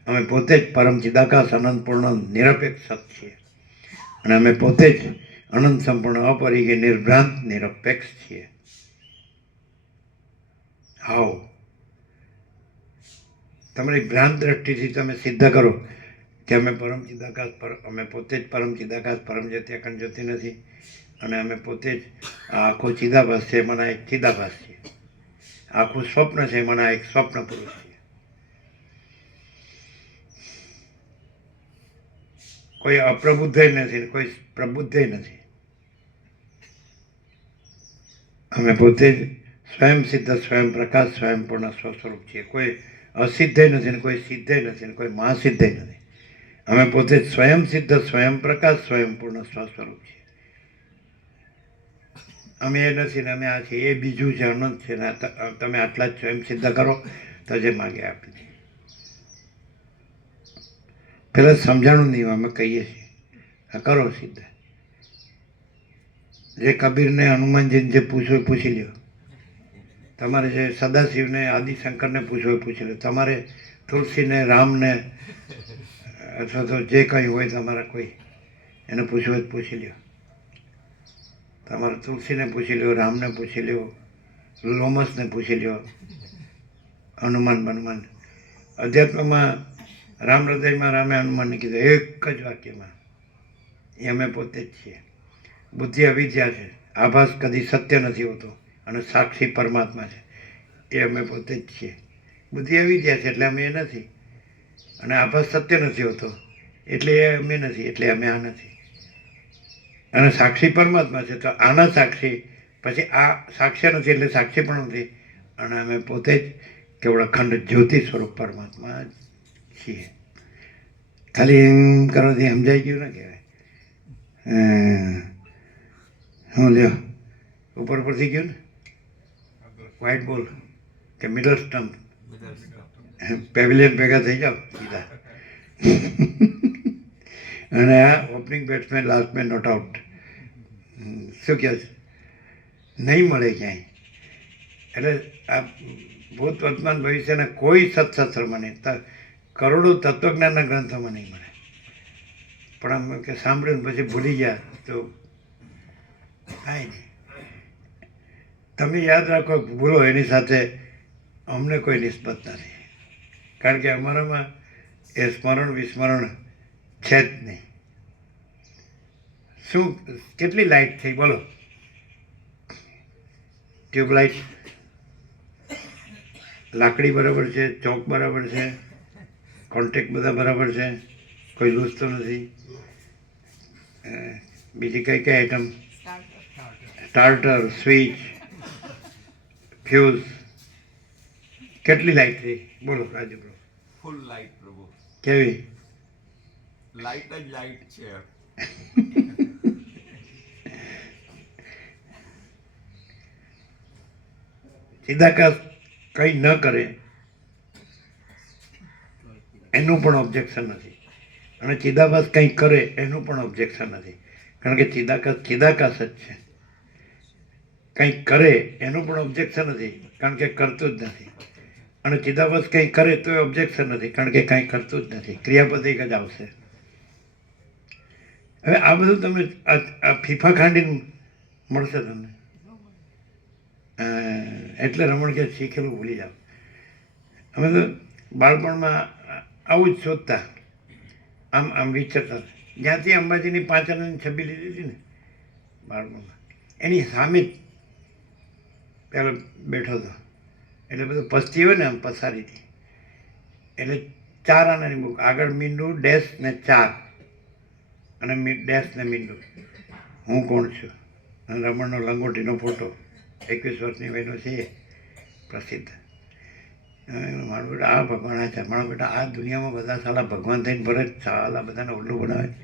અમે પોતે જ પરમ ચિદાકાશ અનંત પૂર્ણ નિરપેક્ષ સત છીએ. અને અમે પોતે જ અનંત સંપૂર્ણ અપરિગ્ય નિર્ભ્રાંત નિરપેક્ષ છીએ. હાઉ? તમારી ભ્રાંત દ્રષ્ટિથી તમે સિદ્ધ કરો કે અમે પરમ ચિદાકાશ અમે પોતે જ પરમ ચિદાકાશ પરમ જ્યોતિ અખંડ જ્યોતિ નથી, અને અમે પોતે જ આખો ચિદાભાસ છે એમાંના એક ચિદાભાસ છીએ. આખું સ્વપ્ન છે એમાંના એક સ્વપ્ન પુરુષ છીએ. કોઈ અપ્રબુદ્ધ નથી, કોઈ પ્રબુદ્ધ નથી. અમે પોતે જ સ્વયં સિદ્ધ, સ્વયં પ્રકાશ, સ્વયં પૂર્ણ સ્વસ્વરૂપ છીએ. કોઈ અસિદ્ધય નથી ને કોઈ સિદ્ધય નથી ને કોઈ મહાસિદ્ધય નથી. અમે પોતે જ સ્વયં સિદ્ધ, સ્વયં પ્રકાશ, સ્વયં પૂર્ણ સ્વસ્વરૂપ છીએ. અમે એ નથી ને અમે આ છીએ, એ બીજું છે, અનંત છે ને તમે આટલા જ સ્વયં સિદ્ધ કરો તો જે માગે આપી દે. પહેલાં સમજાણું નહીં, અમે કહીએ છીએ આ કરો સિદ્ધ. જે કબીરને, હનુમાનજીને જે પૂછવું એ પૂછી લ્યો. તમારે જે સદાશિવને, આદિશંકરને પૂછવું એ પૂછી લો. તમારે તુલસીને, રામને અથવા તો જે કંઈ હોય તમારા કોઈ એને પૂછવું હોય તો પૂછી લ્યો. તમારે તુલસીને પૂછી લ્યો, રામને પૂછી લ્યો, લોમસને પૂછી લ્યો, હનુમાન બનુમાન. અધ્યાત્મમાં રામ હૃદયમાં રામે હનુમાનને કીધું એક જ વાક્યમાં, એ અમે પોતે જ છીએ. બુદ્ધિ અવિદ્યા છે, આભાસ કદી સત્ય નથી હોતો અને સાક્ષી પરમાત્મા છે, એ અમે પોતે જ છીએ. બુદ્ધિ અવિદ્યા છે એટલે અમે એ નથી, અને આભાસ સત્ય નથી હોતો એટલે એ અમે નથી, એટલે અમે આ નથી. અને સાક્ષી પરમાત્મા છે તો આના સાક્ષી, પછી આ સાક્ષ્ય નથી એટલે સાક્ષી પણ નથી, અને અમે પોતે જ કેવળ અખંડ જ્યોતિ સ્વરૂપ પરમાત્મા છીએ. ખાલી એમ કરવાથી સમજાઈ ગયું ને કહેવાય. હું લ્યો ઉપર પરથી ગયું ને વ્હાઇટ બોલ કે મિડલ સ્ટમ્પ, પેવિલિયન ભેગા થઈ જાઓ સીધા. અને આ opening batsman, last man not out. શું કહે છે? નહીં મળે ક્યાંય. એટલે આ ભૂત, વર્તમાન, ભવિષ્યના કોઈ સત્શાસ્ત્રમાં નહીં, કરોડો તત્વજ્ઞાનના ગ્રંથોમાં નહીં મળે. પણ આમ કે સાંભળ્યું પછી ભૂલી ગયા તો કાંઈ નહીં. તમે યાદ રાખો, ભૂલો એની સાથે અમને કોઈ નિસ્બત નથી, કારણ કે અમારામાં એ સ્મરણ વિસ્મરણ છે જ નહીં. શું કેટલી લાઇટ થઈ બોલો? ટ્યુબલાઇટ, લાકડી બરાબર છે, ચોક બરાબર છે, કોન્ટેક્ટ બધા બરાબર છે, કોઈ લૂઝ તો નથી. બીજી કઈ કઈ આઈટમ? Starter, switch, fuse. કેટલી લાઇટ થઈ બોલો રાજુ બ્રો? ફૂલ લાઈટ પ્રભુ, કેવી? લાઈટ જ લાઈટ છે. ચિદાકાશ કંઈ ન કરે એનું પણ ઓબ્જેક્શન નથી, અને ચિદાભાસ કંઈ કરે એનું પણ ઓબ્જેક્શન નથી, કારણ કે ચિદાકાશ ચિદાકાશ જ છે. કંઈક કરે એનું પણ ઓબ્જેક્શન નથી, કારણ કે કરતું જ નથી. અને ચિદાભાસ કંઈ કરે તો એ ઓબ્જેક્શન નથી, કારણ કે કાંઈ કરતું જ નથી. ક્રિયાપદ એક જ આવશે. હવે આ બધું તમે આ ફીફા ખાંડીને મળશે તમને. એટલે રમણ કે શીખેલું ભૂલી જાઓ. અમે તો બાળપણમાં આવું જ શોધતા, આમ આમ વિચારતા. જ્યાંથી અંબાજીની 5 આનાની છબી લીધી હતી ને બાળપણમાં, એની સામે જ પહેલો બેઠો હતો. એટલે બધું પસ્તી હોય ને આમ પસારીથી, એટલે 4 આનાની બુક, આગળ મીંડું, ડેશ ને 4, અને ડેશ ને મીંડું. હું કોણ છું? અને રમણનો લંગોટીનો ફોટો, 21 વર્ષની વયનો છે, પ્રસિદ્ધ. મારો બેટા આ ભગવાન આ છે, મારો બેટા આ દુનિયામાં બધા સાલા ભગવાન થઈને ભરે જ, સાલા બધાને ઉલ્લું બનાવે છે.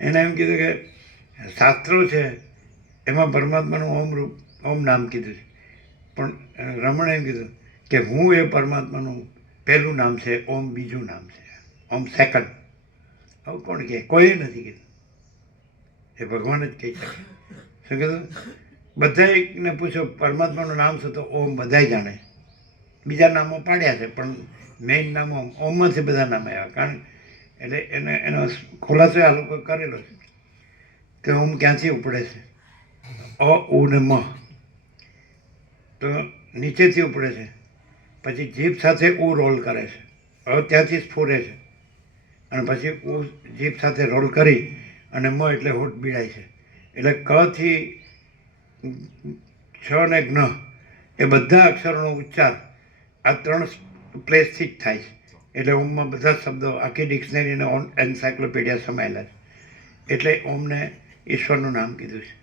એને એમ કીધું કે શાસ્ત્રો છે એમાં પરમાત્માનું ઓમ રૂપ, ઓમ નામ કીધું છે, પણ રમણે એમ કીધું કે હું એ પરમાત્માનું પહેલું નામ છે, ઓમ બીજું નામ છે, ઓમ સેકન્ડ. આવું કોણ કહે? કોઈ નથી કીધું, એ ભગવાન જ કહી શકે. શું કીધું? બધાને પૂછો પરમાત્માનું નામ શું, તો ઓમ બધાય જાણે. બીજા નામો પાડ્યા છે પણ મેઇન નામ ઓમ, ઓમમાંથી બધા નામ આવ્યા. કારણ એટલે એનો ખુલાસો આ લોકો કરેલો છે કે ઓમ ક્યાંથી ઉપડે છે? અ, ઉ ને મ, તો નીચેથી ઉપડે છે, પછી જીભ સાથે ઉ રોલ કરે છે, અ ત્યાંથી સ્ફુરે છે, અને પછી ઉ જીભ સાથે રોલ કરી અને મ એટલે હોઠ બીડાય છે. એટલે કથી છ ને જ્ઞ એ બધા અક્ષરોનો ઉચ્ચાર આ 3 પ્લેસથી જ થાય છે. એટલે ઓમમાં બધા શબ્દો આખી ડિક્શનરી અને એન્સાયક્લોપીડિયા સમાયેલા છે. એટલે ઓમને ઈશ્વરનું નામ કીધું છે.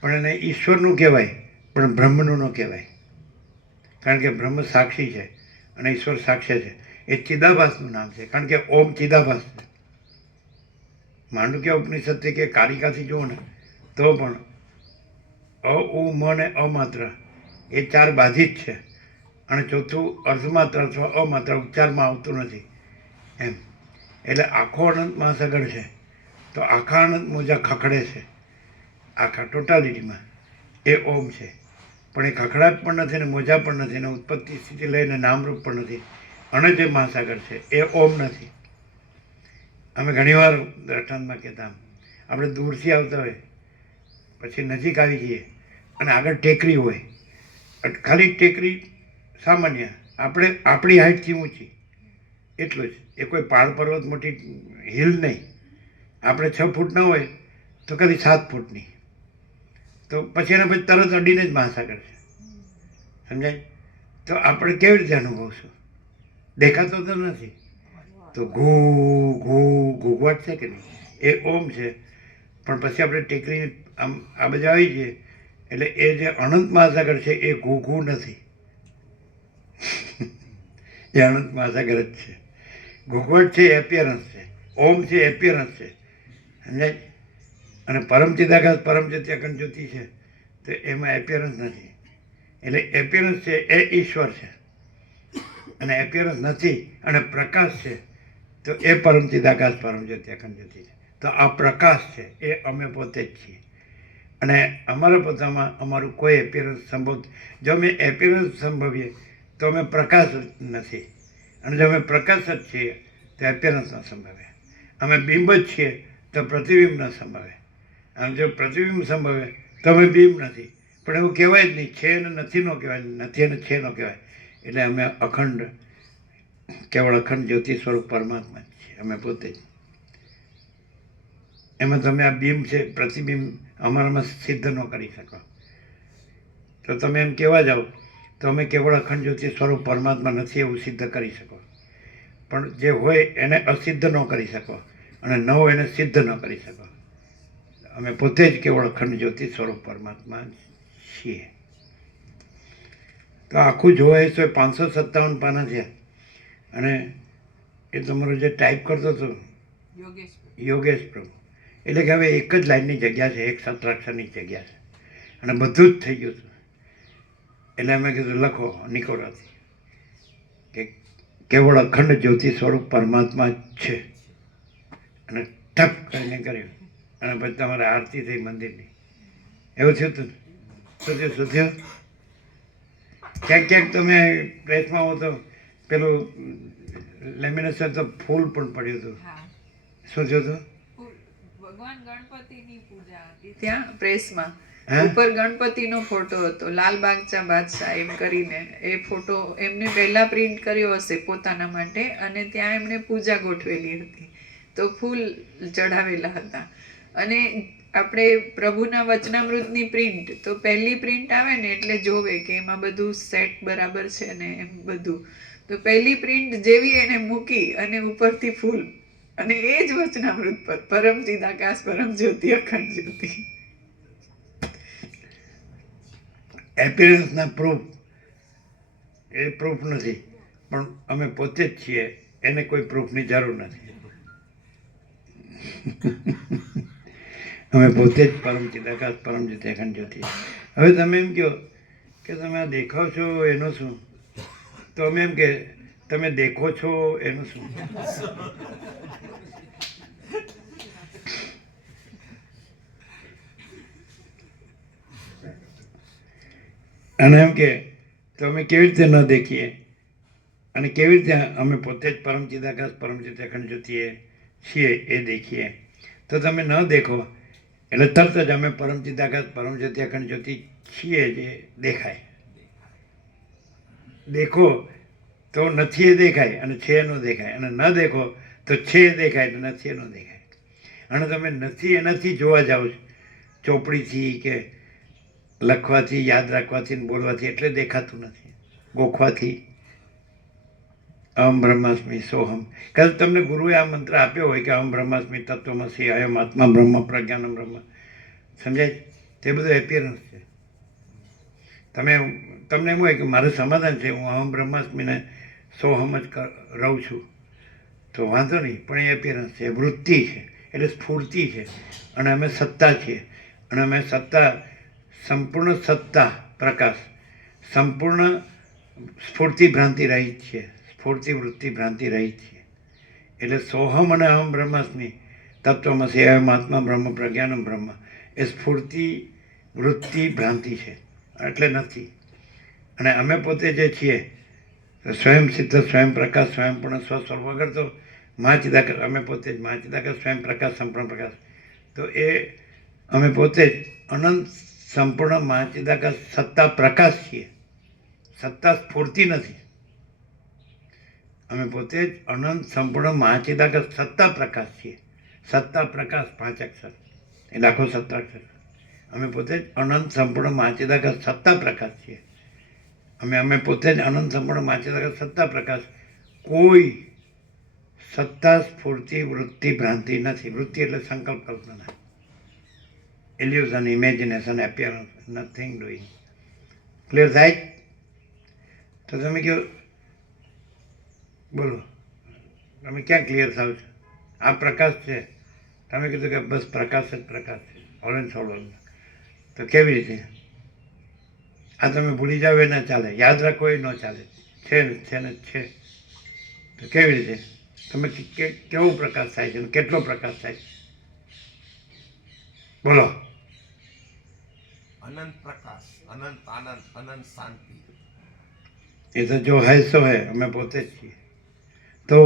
પણ એને ઈશ્વરનું કહેવાય પણ બ્રહ્મનું ન કહેવાય, કારણ કે બ્રહ્મ સાક્ષી છે અને ઈશ્વર સાક્ષ્ય છે. એ ચિદાભાસનું નામ છે, કારણ કે ઓમ ચિદાભાસ છે. માંડુક્ય ઉપનિષદથી કે કારિકાથી જુઓ ને તો પણ અ ઉ મ ને અમાત્ર એ 4 બાધિત છે અને ચોથું અર્ધમાત્ર અથવા અમાત્ર ઉચ્ચારમાં આવતું નથી એમ. એટલે આખો અનંત મહાસાગર છે તો આખા અનંત મોજા ખખડે છે, આખા ટોટાલિટીમાં એ ઓમ છે. પણ એ ખખડાટ પણ નથી ને મોજા પણ નથી ને ઉત્પત્તિ સ્થિતિ લઈને નામરૂપ પણ નથી. અને જે મહાસાગર છે એ ઓમ નથી. અમે ઘણીવાર રટાનમાં કહેતા, આપણે દૂરથી આવતા હોય પછી નજીક આવી જઈએ અને આગળ ટેકરી હોય, ખાલી ટેકરી સામાન્ય આપણે આપણી હાઇટથી ઊંચી એટલું જ, એ કોઈ પહાડ પર્વત મોટી હિલ નહીં. આપણે 6 ફૂટના હોય તો કદી 7 ફૂટની, તો પછી એના પછી તરત અડીને જ મહાસાગર છે. સમજાય? તો આપણે કેવી રીતે અનુભવશું? દેખાતો તો નથી, તો ઘૂઘવાટ છે કે નહીં, એ ઓમ છે. પણ પછી આપણે ટેકરી આમ આ બાજુ આવી જઈએ એટલે એ જે અનંત મહાસાગર છે એ ઘૂઘું નથી, એ અનંત મહાસાગર જ છે. ઘૂઘવાટ છે એપિયરન્સ છે, ઓમ છે એપિયરન્સ છે. સમજાય? અને પરમ ચિદાકાશ પરમ ચિત્યાકન જ્યોતિ છે તો એમાં એપિયરન્સ નથી. એટલે એપિયરન્સ છે એ ઈશ્વર છે અને એપિયરન્સ નથી અને પ્રકાશ છે તો એ પરમ ચિદાકાશ પરમ જ્યોત્યાકન જ્યોતિ છે. તો આ પ્રકાશ છે એ અમે પોતે જ છીએ અને અમારા પોતામાં અમારું કોઈ એપિયરન્સ સંભવ. જો અમે એપિયરન્સ સંભવીએ તો અમે પ્રકાશ જ નથી, અને જો અમે પ્રકાશ જ છીએ તો એપિયરન્સ ન સંભવે. અમે બિંબ જ છીએ તો પ્રતિબિંબ ન સંભવે, અને જો પ્રતિબિંબ સંભવે તો અમે બિંબ નથી. પણ એવું કહેવાય જ નહીં, છે અને નથી ન કહેવાય, નથી અને છે ન કહેવાય. એટલે અમે અખંડ, કેવળ અખંડ જ્યોતિ સ્વરૂપ પરમાત્મા જ છીએ અમે પોતે જ. એમાં તમે આ બિંબ છે પ્રતિબિંબ અમારામાં સિદ્ધ ન કરી શકો. તો તમે એમ કહેવા જાઓ તો અમે કેવળ અખંડ જ્યોતિ સ્વરૂપ પરમાત્મા નથી એવું સિદ્ધ કરી શકો, પણ જે હોય એને અસિદ્ધ ન કરી શકો અને ન હોય એને સિદ્ધ ન કરી શકો. અમે પોતે જ કેવળ અખંડ જ્યોતિ સ્વરૂપ પરમાત્મા છીએ. તો આખું જોવાય તો 557 પાના છે. અને એ તમારો જે ટાઈપ કરતો હતો યોગેશ પ્રભુ, એટલે કે હવે એક જ લાઈનની જગ્યા છે, એક સત્રાક્ષરની જગ્યા છે અને બધું જ થઈ ગયું હતું. એટલે અમે કીધું લખો નિકોરાથી કે કેવળ અખંડ જ્યોતિ સ્વરૂપ પરમાત્મા જ છે, અને ટપ કરીને કર્યું. અને પછી તમારે આરતી થઈ મંદિરની. એવું થયું હતું ને? શું થયું? ક્યાંક ક્યાંક તમે પ્રેસમાં હો તો પેલું લેમિનેશન તો ફૂલ પણ પડ્યું હતું. શું થયું હતું? ભગવાન ગણપતિની પૂજા હતી ત્યાં પ્રેસમાં. હે? ઉપર ગણપતિનો ફોટો હતો, લાલ બાગચા બાદશાહ એમ કરીને. એ ફોટો એમને પહેલા પ્રિન્ટ કર્યો હશે પોતાના માટે, અને ત્યાં એમણે પૂજા ગોઠવેલી હતી તો ફૂલ ચઢાવેલા હતા. અને આપણે પ્રભુના વચનામૃતની પ્રિન્ટ તો પહેલી પ્રિન્ટ આવે ને એટલે જોવે કે એમાં બધું સેટ બરાબર છે ને એમ બધું. તો પહેલી પ્રિન્ટ જેવી એને મૂકી અને ઉપરથી ફૂલ, અને એ જ વચનામૃત પર પરમ ચિદાકાશ પરમ જ્યોતિ અખંડ જ્યોતિ. એપિયરન્સના પ્રૂફ એ પ્રૂફ નથી, પણ અમે પોતે જ છીએ, એને કોઈ પ્રૂફની જરૂર નથી. અમે પોતે જ પરમ ચિદાકાશ પરમ જ્યોતિ અખંડ જ્યોતિ. હવે તમે એમ કહો કે તમે આ દેખાવ છો એનું શું? તો અમે એમ કે તમે દેખો છો એનું શું? અને એમ કે તો અમે કેવી રીતે ન દેખીએ, અને કેવી રીતે અમે પોતે જ પરમ ચિદાકાશ પરમ જ્યોતિ અખંડ જ્યોતિ છીએ એ દેખીએ. તો તમે ન દેખો એટલે તરત જ અમે પરમ ચિદાકાશ પરમ જ્યોતિ અખંડ જ્યોતિ છીએ જે દેખાય. દેખો તો નથી એ દેખાય અને છે એનો દેખાય, અને ન દેખો તો છે એ દેખાય અને નથી એનો દેખાય. અને તમે નથી એનાથી જોવા જાઓ ચોપડીથી કે લખવાથી યાદ રાખવાથી બોલવાથી, એટલે દેખાતું નથી. ગોખવાથી અહમ બ્રહ્માસ્મિ સોહમ. કદાચ તમને ગુરુએ આ મંત્ર આપ્યો હોય કે અહમ બ્રહ્માસ્મિ તત્વમસી અયમ આત્મા બ્રહ્મ પ્રજ્ઞાનમ બ્રહ્મ, સમજાય? તે બધું એપિયરન્સ છે. તમને એમ હોય કે મારું સમાધાન છે, હું અહમ બ્રહ્માસ્મિને સોહમ જ રહું છું, તો વાંધો નહીં, પણ એ એપિયરન્સ છે, વૃત્તિ છે, એટલે સ્ફૂર્તિ છે. અને અમે સત્તા છીએ, અને અમે સત્તા, સંપૂર્ણ સત્તા પ્રકાશ, સંપૂર્ણ સ્ફૂર્તિ ભ્રાંતિ રહિત છે, સ્ફૂર્તિ વૃત્તિ ભ્રાંતિ રહિત છે. એટલે સોહમ અને અહમ બ્રહ્માસ્મિ તત્વમસી અયમ આત્મા બ્રહ્મ પ્રજ્ઞાનમ બ્રહ્મ એ સ્ફૂર્તિ વૃત્તિ ભ્રાંતિ છે, એટલે નથી. અને અમે પોતે જે છીએ સ્વયં સિદ્ધ, સ્વયં પ્રકાશ, સ્વયંપૂર્ણ સ્વસ્વરૂપ વગર તો મહાચિદાકાશ, અમે પોતે જ મહાચિદાકાશ, સ્વયં પ્રકાશ, સંપૂર્ણ પ્રકાશ. તો એ અમે પોતે જ અનંત સંપૂર્ણ મહાચિદાકાશ સત્તા પ્રકાશ છીએ, સત્તા સ્ફૂર્તિ નથી. અમે પોતે જ અનંત સંપૂર્ણ મહાચિદાકાશ સત્તા પ્રકાશ છીએ. સત્તા પ્રકાશ 5 અક્ષર એટલે આખો સત્તાક્ષર. અમે પોતે જ અનંત સંપૂર્ણ મહાચિદાકાશ સત્તા પ્રકાશ છીએ. અમે પોતે જ અનંત સંપૂર્ણ મહાચિદાકાશ સત્તા પ્રકાશ. કોઈ સત્તા સ્ફૂર્તિ વૃત્તિ ભ્રાંતિ નથી. વૃત્તિ એટલે સંકલ્પ કલ્પના, illusion, imagination, appearance, nothing doing. Clear થાય? તો તમે કહો, બોલો, તમે ક્યાં ક્લિયર થાવ છો? આ પ્રકાશ છે, તમે કીધું કે બસ પ્રકાશ જ પ્રકાશ છે, ઓલ એન્ડ સોલ. તો કેવી રીતે? આ તમે ભૂલી જાવ એ ના ચાલે, યાદ રાખો એ ન ચાલે. છે ને છે. તો કેવી રીતે તમે કેવો પ્રકાશ થાય છે, કેટલો પ્રકાશ થાય છે? બોલો. અનંત પ્રકાશ, અનંત આનંદ, અનંત શાંતિ. એ તો જો હૈ સો હૈ, અમે પોતે જ છીએ. તો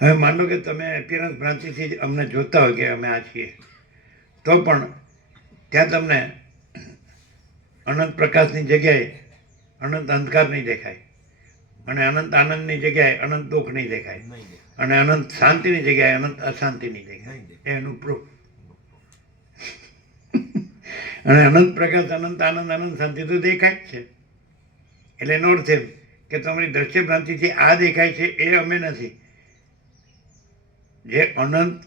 હવે માનો કે તમે એપિયરન્સ ભ્રાંતિથી અમને જોતા હોય કે અમે આ છીએ, તો પણ ત્યાં તમને અનંત પ્રકાશની જગ્યાએ અનંત અંધકાર નહીં દેખાય, અને અનંત આનંદની જગ્યાએ અનંત દુઃખ નહીં દેખાય, અને અનંત શાંતિની જગ્યાએ અનંત અશાંતિ નહીં દેખાય. એનું પ્રૂફ. અને અનંત પ્રકાશ, અનંત આનંદ, અનંત શાંતિ તો દેખાય જ છે. એટલે એનો અર્થ એમ કે તમારી દ્રશ્ય ભ્રાંતિથી આ દેખાય છે એ અમે નથી. જે અનંત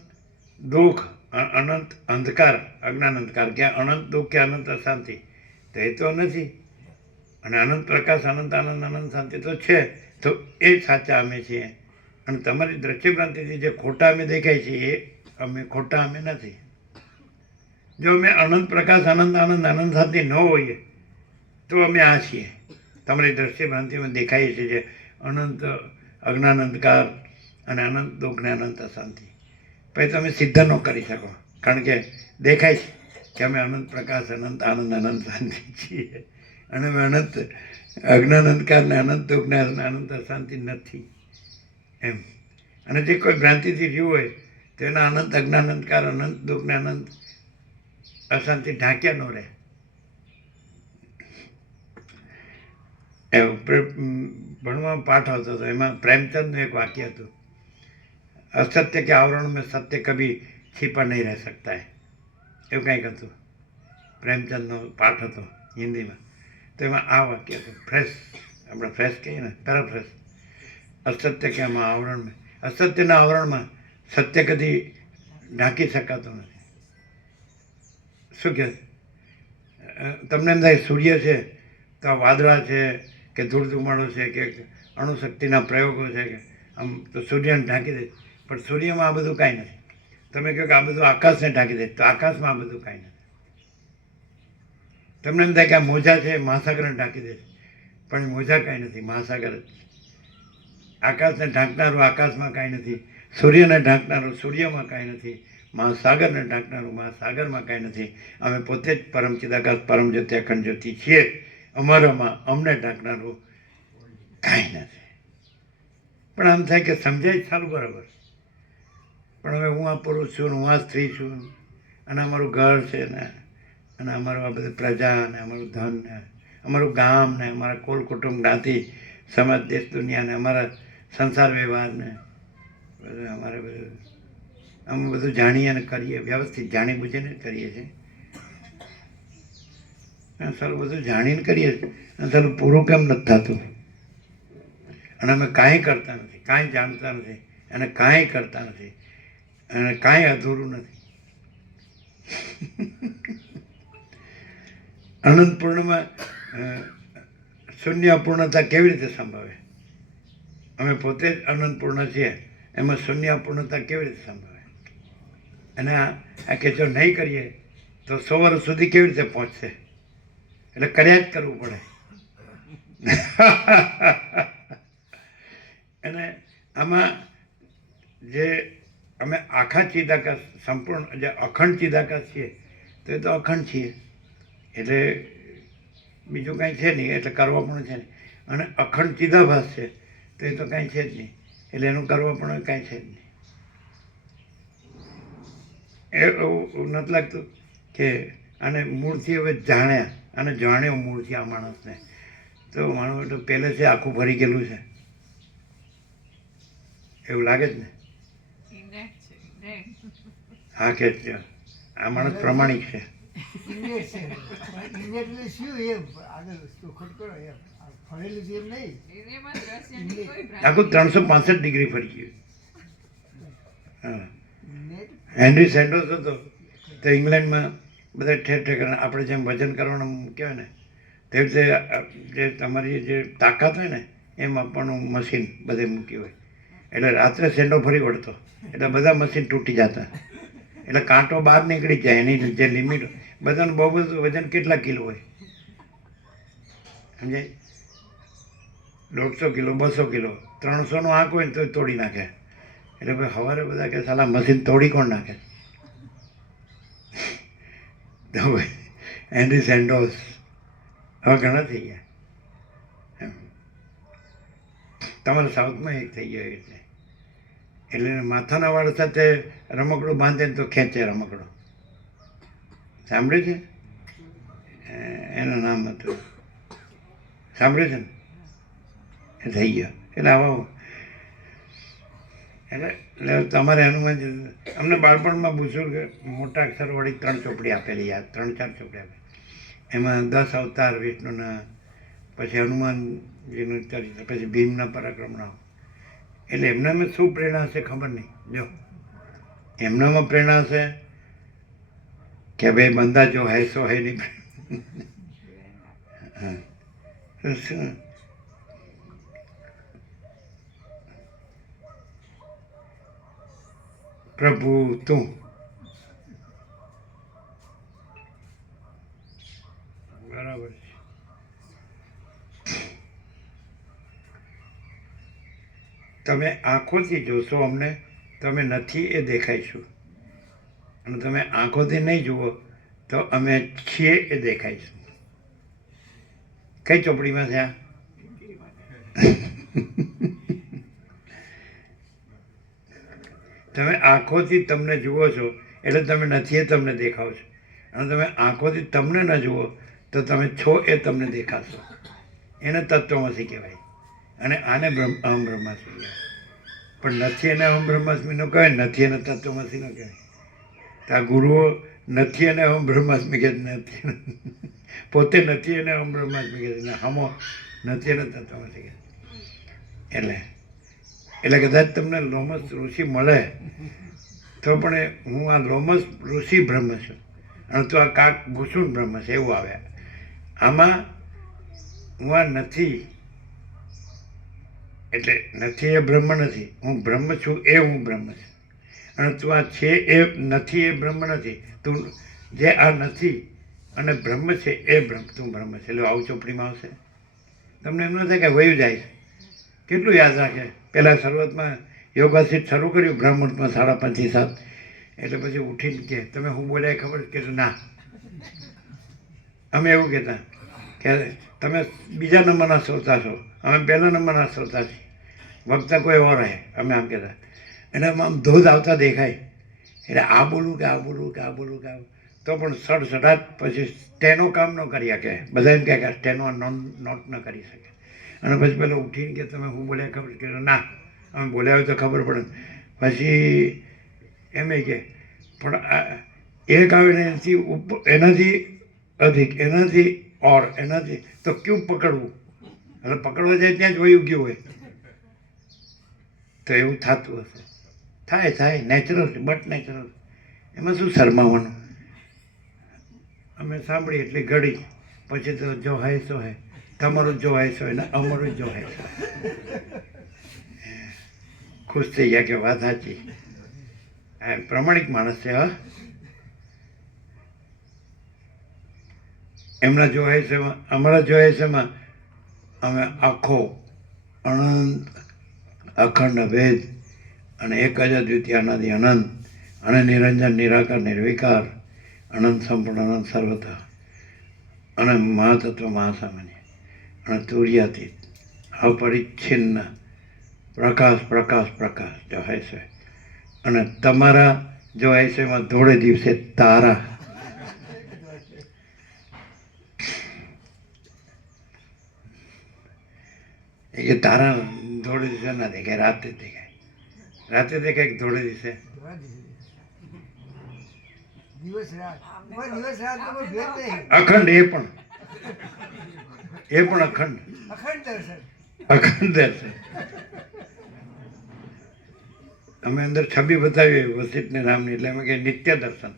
દુઃખ, અનંત અંધકાર, અજ્ઞાન અંધકાર, કે અનંત દુઃખ કે અનંત અશાંતિ, તો એ તો નથી. અને અનંત પ્રકાશ, અનંત આનંદ, અનંત શાંતિ તો છે. તો એ સાચા અમે છીએ. અને તમારી દ્રશ્ય ભ્રાંતિથી જે ખોટા અમે દેખાય છે એ ખોટા અમે નથી. જો અમે અનંત પ્રકાશ, આનંદ આનંદ, અનંત શાંતિ ન હોઈએ તો અમે આ છીએ. તમારી દ્રશ્ય ભ્રાંતિમાં દેખાય છે જે અનંત અજ્ઞાન અંધકાર અને અનંત દુઃખ ને અનંત અશાંતિ. પછી તમે સિદ્ધ ન કરી શકો, કારણ કે દેખાય છે કે અમે અનંત પ્રકાશ, અનંત આનંદ, અનંત શાંતિ છીએ, અને અમે અનંત અજ્ઞાન અંધકાર ને અનંત દુઃખ ને અનંત અશાંતિ નથી એમ. અને જે કોઈ ભ્રાંતિથી રહ્યું હોય તો એના અનંત અજ્ઞાન અંધકાર, અનંત દુઃખ ને અનંત અશાંતિ ઢાંક્યા ન રહે. ભણવામાં પાઠ આવતો હતો, એમાં પ્રેમચંદનું એક વાક્ય હતું, असत्य के आवरण में सत्य कभी छिपा नहीं रह सकता है, એવું કંઈક હતું. પ્રેમચંદનો પાઠ હતો હિન્દીમાં. તો એમાં આ વાક્ય હતું, ફ્રેશ, આપણે ફ્રેશ કહીએ ને, પેરાફ્રેશ. અસત્ય કે આમાં આવરણમાં, અસત્યના આવરણમાં સત્ય કદી ઢાંકી શકાતું નથી. શું કહે? તમને એમ થાય સૂર્ય છે તો આ વાદળા છે કે ધૂળ ધુમાડો છે કે અણુશક્તિના પ્રયોગો છે કે આમ, તો સૂર્યને ઢાંકી દે. પણ સૂર્યમાં આ બધું કાંઈ નથી. તમે કહો કે આ બધું આકાશને ઢાંકી દે, તો આકાશમાં આ બધું કાંઈ નથી. તમને એમ થાય કે આ મોજા છે મહાસાગરને ઢાંકી દે, પણ મોજા કાંઈ નથી, મહાસાગર જ. આકાશને ઢાંકનારું આકાશમાં કાંઈ નથી, સૂર્યને ઢાંકનારું સૂર્યમાં કાંઈ નથી, મહાસાગરને ઢાંકનારું મહાસાગરમાં કાંઈ નથી. અમે પોતે જ પરમ ચિદાકાશ, પરમ જ્યોતિ, અખંડ જ્યોતિ છીએ. અમારામાં અમને ઢાંકનારું કાંઈ નથી. પણ આમ થાય કે સમજાય સારું, બરાબર. પણ હવે હું આ પુરુષ છું, હું આ સ્ત્રી છું, અને અમારું ઘર છે ને, અને અમારું આ બધું પ્રજા ને, અમારું ધન ને, અમારું ગામ ને, અમારા કુલ કુટુંબ, જ્ઞાતિ, સમાજ, દેશ, દુનિયા ને, અમારા સંસાર વ્યવહાર ને બધું, અમારે બધું અમે બધું જાણીએ અને કરીએ, વ્યવસ્થિત જાણી બુજીને કરીએ છીએ. સારું બધું જાણીને કરીએ, અને સારું પૂરું કેમ નથી થતું? અને અમે કાંઈ કરતા નથી, કાંઈ જાણતા નથી અને કાંઈ કરતા નથી અને કાંઈ અધૂરું નથી. અનંતપૂર્ણમાં શૂન્ય અપૂર્ણતા કેવી રીતે સંભવે? અમે પોતે જ અનંતપૂર્ણ છીએ, એમાં શૂન્ય અપૂર્ણતા કેવી રીતે સંભવે? અને આ કે જો નહીં કરીએ તો 100 વર્ષ સુધી કેવી રીતે પહોંચશે? એટલે કર્યા જ કરવું પડે. અને આમાં જે અમે આખા ચિદાકાશ સંપૂર્ણ જે અખંડ ચિદાકાશ છીએ તો એ તો અખંડ છીએ, એટલે બીજું કાંઈ છે નહીં, એટલે કરવા પણ છે નહીં. અને અખંડ ચિદાભાસ છે તો એ તો કાંઈ છે જ નહીં, એટલે એનું કરવા પણ કાંઈ છે જ નહીં. એવું નથી લાગતું કે આને મૂળથી હવે જાણ્યા અને જાણ્યો મૂળથી આ માણસને, તો માણસ તો પહેલેથી આખું ભરી ગયેલું છે એવું લાગે જ ને? હા કે આ માણસ પ્રમાણિક છે. ઇન્ડિયન છે ઇન્ડિયન એટલે શું એમ આગળ ચોખટ કરો એમ ફરેલું છે એમ નહીં. આખું 365 ડિગ્રી ફરી ગયું. હા, હેનરી સેન્ડોસ હતો તો ઇંગ્લેન્ડમાં બધા ઠેર ઠેર આપણે જેમ વજન કરવાનું કહેવાય ને તેવી રીતે જે તમારી જે તાકાત હોય ને એમ આપણનું મશીન બધે મૂક્યું હોય, એટલે રાત્રે સેન્ડો ફરી વળતો એટલે બધા મશીન તૂટી જતા, એટલે કાંટો બહાર નીકળી જાય. એની જે લિમિટ બધાનું બહુ બધું વજન કેટલા કિલો હોય સમજાય? 150 કિલો, 200 કિલો, 300નો આંક હોય ને તો તોડી નાખે. એટલે ભાઈ સવારે બધા કે સાલા મશીન તોડી કોણ નાખે? તો ભાઈ હેનરી સેન્ડોસ હવે ઘણા થઈ ગયા. તમારા સાઉથમાં એક થઈ ગયો એટલે માથાના વાળ સાથે રમકડું બાંધે ને તો ખેંચે રમકડું. સાંભળ્યું છે? એનું નામ હતું, સાંભળ્યું છે ને? એ થઈ ગયો. એટલે આવા એટલે તમારે હનુમાન અમને બાળપણમાં બુઝુર્ગ મોટા અક્ષરવાળી 3 ચોપડી આપેલી, યાદ 3-4 ચોપડી આપેલી. એમાં 10 અવતાર વિષ્ણુના, પછી હનુમાનજીનું ચરિત્ર, પછી ભીમના પરાક્રમના. એટલે એમનામાં શું પ્રેરણા હશે ખબર નહીં. જો એમનામાં પ્રેરણા હશે કે ભાઈ બંદા જો હૈ સો હૈ નહીં. હા શું પ્રભુ તું બરાબર છે. તમે આંખોથી જોશો અમને, તમે નથી એ દેખાઈશું, અને તમે આંખોથી નહીં જુઓ તો અમે છીએ એ દેખાઈશું. કઈ ચોપડીમાં છે આ? તમે આંખોથી તમને જુઓ છો એટલે તમે નથી એ તમને દેખાવ છો, અને તમે આંખોથી તમને ન જુઓ તો તમે છો એ તમને દેખાશો. એને તત્વમસી કહેવાય, અને આને અહમ બ્રહ્માસ્મિ કહેવાય. પણ નથી એને અહમ બ્રહ્માસ્મિનો કહેવાય, નથી એને તત્વમસીનો કહેવાય. તો આ ગુરુઓ નથી અને અહમ બ્રહ્માસ્મિ કહે નથી, પોતે નથી અને અહમ બ્રહ્માસ્મિ કહે છે, હમો નથી અને તત્વમસી કહે. એટલે કદાચ તમને લોમસ ઋષિ મળે તો પણ હું આ લોમસ ઋષિ બ્રહ્મ છું અને તું આ કાક ભૂષણ બ્રહ્મ છે એવું આવે. આમાં હું આ નથી એટલે નથી એ બ્રહ્મ નથી, હું બ્રહ્મ છું એ હું બ્રહ્મ છું, અને તું આ છે એ નથી એ બ્રહ્મ નથી, તું જે આ નથી અને બ્રહ્મ છે એ બ્રહ્મ તું બ્રહ્મ છે. એટલે આવું ચોપડીમાં આવશે. તમને એમ ન થાય કે વયું જાય છે, કેટલું યાદ રાખે. પહેલાં શરૂઆતમાં યોગાસીટ શરૂ કર્યું બ્રહ્મુહૂર્તમાં 5:30-7, એટલે પછી ઉઠીને કે તમે હું બોલ્યા ખબર કે ના, અમે એવું કહેતા કે તમે બીજા નંબરના શ્રોતા છો, અમે પહેલા નંબરના શ્રોતા છીએ, વક્તા કોઈ એવો રહે, અમે આમ કહેતા. અને આમ ધોધ આવતા દેખાય, એટલે આ બોલું કે આ બોલું કે આ બોલું કે આ, તો પણ સડસડાટ પછી સ્ટેનો કામ ન કરી શકે. બધા એમ કહે કે સ્ટેનો નોટ ન કરી શકે. અને પછી પેલો ઉઠીને કે તમે હું બોલ્યા ખબર કે ના, અમે બોલ્યા હોય તો ખબર પડે. પછી એમ કે પણ એક આવે ને એનાથી ઉપર, એનાથી અધિક, એનાથી ઓર, એનાથી તો ક્યું પકડવું? એટલે પકડવા જાય ત્યાં જ વયું ગયું હોય. તો એવું થતું હશે. થાય નેચરલ છે, બટ નેચરલ. એમાં શું શરમાવાનું? અમે સાંભળી એટલી ઘડી, પછી તો જો હાય સો હે, તમારું જો હાય સો ને અમારું જો હાય સો. ખુશ થઈ ગયા કે વાત સાચી. હા, પ્રમાણિક માણસ છે. હા, એમના જો હાય છે, અમારા જો હાય છે એમાં અમે આખો અનંત અખંડ ભેદ અને એક જ અદ્વિતીય અનાદિ અનંત અને નિરંજન નિરાકાર નિર્વિકાર અનંત સંપૂર્ણ અનંત સર્વતા અને મહાતત્વ મહાસામાન્ય અને તુર્યાતીત અપરિચ્છિન્ન પ્રકાશ પ્રકાશ પ્રકાશ જો હોય છે. અને તમારા જો હોય છે એમાં ધોળે દિવસે તારા. એ તારા ધોળે દિવસે ના દેખાય, રાતે દેખાય. રાતે દેખાય કે ધોળે દિવસે? દિવસ રાત દિવસ રાત નો કોઈ ભેદ નહીં. અખંડ. એ પણ અખંડ અખંડ દર્શન. અખંડ દર્શન. અમે અંદર છબી બતાવી વસિષ્ઠ ને રામની, એટલે અમે કે નિત્ય દર્શન,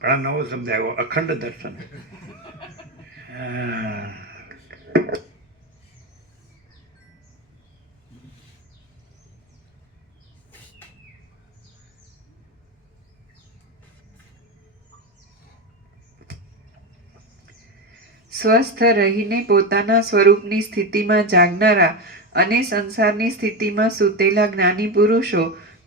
પણ આ નવો શબ્દ આવ્યો, અખંડ દર્શન. સ્વસ્થ રહીને પોતાના સ્વરૂપની સ્થિતિમાં જાગનારા અને સંસારની સ્થિતિમાં સૂતેલા જ્ઞાની પુરુષો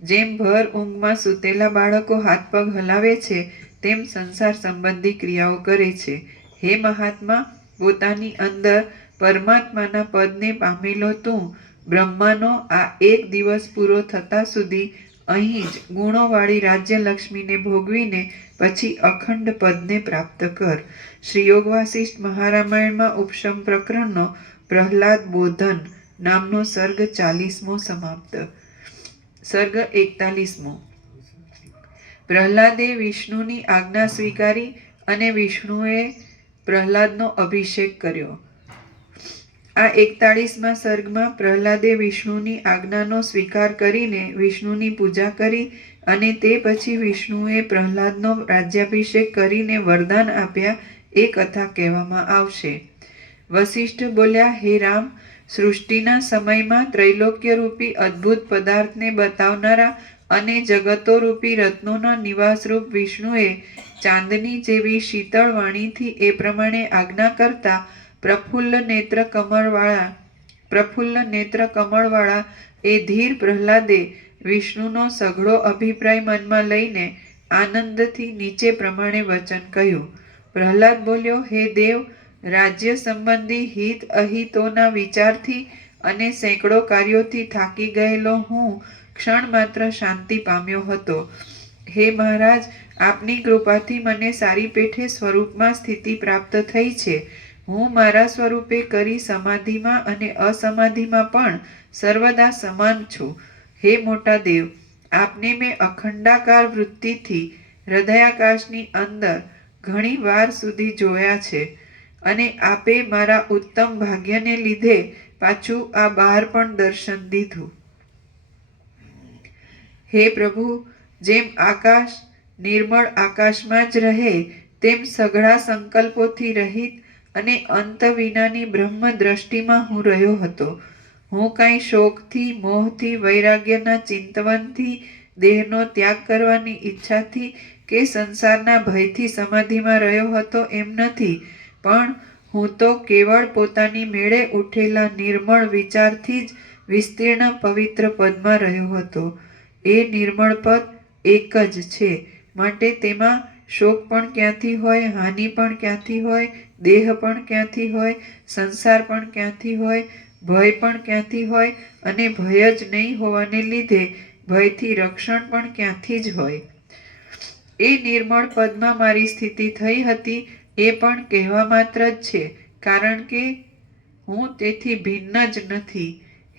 જેમ ભર ઊંઘમાં સૂતેલા બાળકો હાથ પગ હલાવે છે તેમ સંસાર સંબંધી ક્રિયાઓ કરે છે. હે મહાત્મા, પોતાની અંદર પરમાત્માના પદને પામેલો તું બ્રહ્માનો આ એક દિવસ પૂરો થતા સુધી અહીં જ ગુણોવાળી રાજ્યલક્ષ્મીને ભોગવીને પછી અખંડ પદને પ્રાપ્ત કર. શ્રી યોગ વાસિષ્ઠ મહારામાયણમાં ઉપશમ પ્રકરણનો પ્રહલાદ બોધન નામનો સર્ગ 40મો સમાપ્ત. સર્ગ 41મો. પ્રહલાદે વિષ્ણુની આજ્ઞા સ્વીકારી અને વિષ્ણુએ પ્રહલાદનો અભિષેક કર્યો. આ 41મા સર્ગમાં પ્રહલાદે વિષ્ણુની આજ્ઞાનો સ્વીકાર કરીને વિષ્ણુની પૂજા કરી અને તે પછી વિષ્ણુએ પ્રહલાદનો રાજ્યાભિષેક કરીને વરદાન આપ્યા એ કથા કહેવામાં આવશે. વસિષ્ઠ બોલ્યા, હે રામ, સૃષ્ટિના સમયમાં ત્રૈલોક્યરૂપી અદ્ભુત પદાર્થને બતાવનારા અને જગતોરૂપી રત્નોના નિવાસરૂપ વિષ્ણુએ ચાંદની જેવી શીતળ વાણીથી એ પ્રમાણે આજ્ઞા કરતા પ્રફુલ્લ નેત્ર કમળવાળા એ ધીર પ્રહલાદે વિષ્ણુનો સઘળો અભિપ્રાય મનમાં લઈને આનંદથી નીચે પ્રમાણે વચન કહ્યું. પ્રહલાદ બોલ્યો, હે દેવ, રાજ્ય સંબંધી હિત અહિતોના વિચારથી અને સેંકડો કાર્યોથી થાકી ગયેલો હું ક્ષણ માત્ર શાંતિ પામ્યો હતો. હે મહારાજ, આપની કૃપાથી મને સારી પેઠે સ્વરૂપમાં સ્થિતિ પ્રાપ્ત થઈ છે. હું મારા સ્વરૂપે કરી સમાધિમાં અને અસમાધિમાં પણ સર્વદા સમાન છું. હે મોટા દેવ, આપને મેં અખંડાકાર વૃત્તિથી હૃદયાકાશની અંદર ઘણી વાર સુધી જોયા છે અને આપે મારા ઉત્તમ ભાગ્યને લીધે પાછું આ બહાર પણ દર્શન દીધું. હે પ્રભુ, જેમ આકાશ નિર્મળ આકાશમાં જ રહે તેમ સઘળા સંકલ્પોથી રહિત અને અંત વિનાની બ્રહ્મ દ્રષ્ટિમાં હું રહ્યો હતો. હું કાંઈ શોકથી, મોહથી, વૈરાગ્યના ચિંતવનથી, દેહનો ત્યાગ કરવાની ઈચ્છાથી કે સંસારના ભયથી સમાધિમાં રહ્યો હતો એમ નથી, પણ હું તો કેવળ પોતાની મેળે ઉઠેલા નિર્મળ વિચારથી જ વિસ્તીર્ણ પવિત્ર પદમાં રહ્યો હતો. એ નિર્મળ પદ એક જ છે, માટે તેમાં શોક પણ ક્યાંથી હોય, હાનિ પણ ક્યાંથી હોય, દેહ પણ ક્યાંથી હોય, સંસાર પણ ક્યાંથી હોય, ભય પણ ક્યાંથી હોય અને ભય જ નહીં હોવાને લીધે ભયથી રક્ષણ પણ ક્યાંથી જ હોય. એ નિર્મળ પદમાં મારી સ્થિતિ થઈ હતી એ પણ કહેવા માત્ર જ છે, કારણ કે હું તેથી ભિન્ન જ નથી.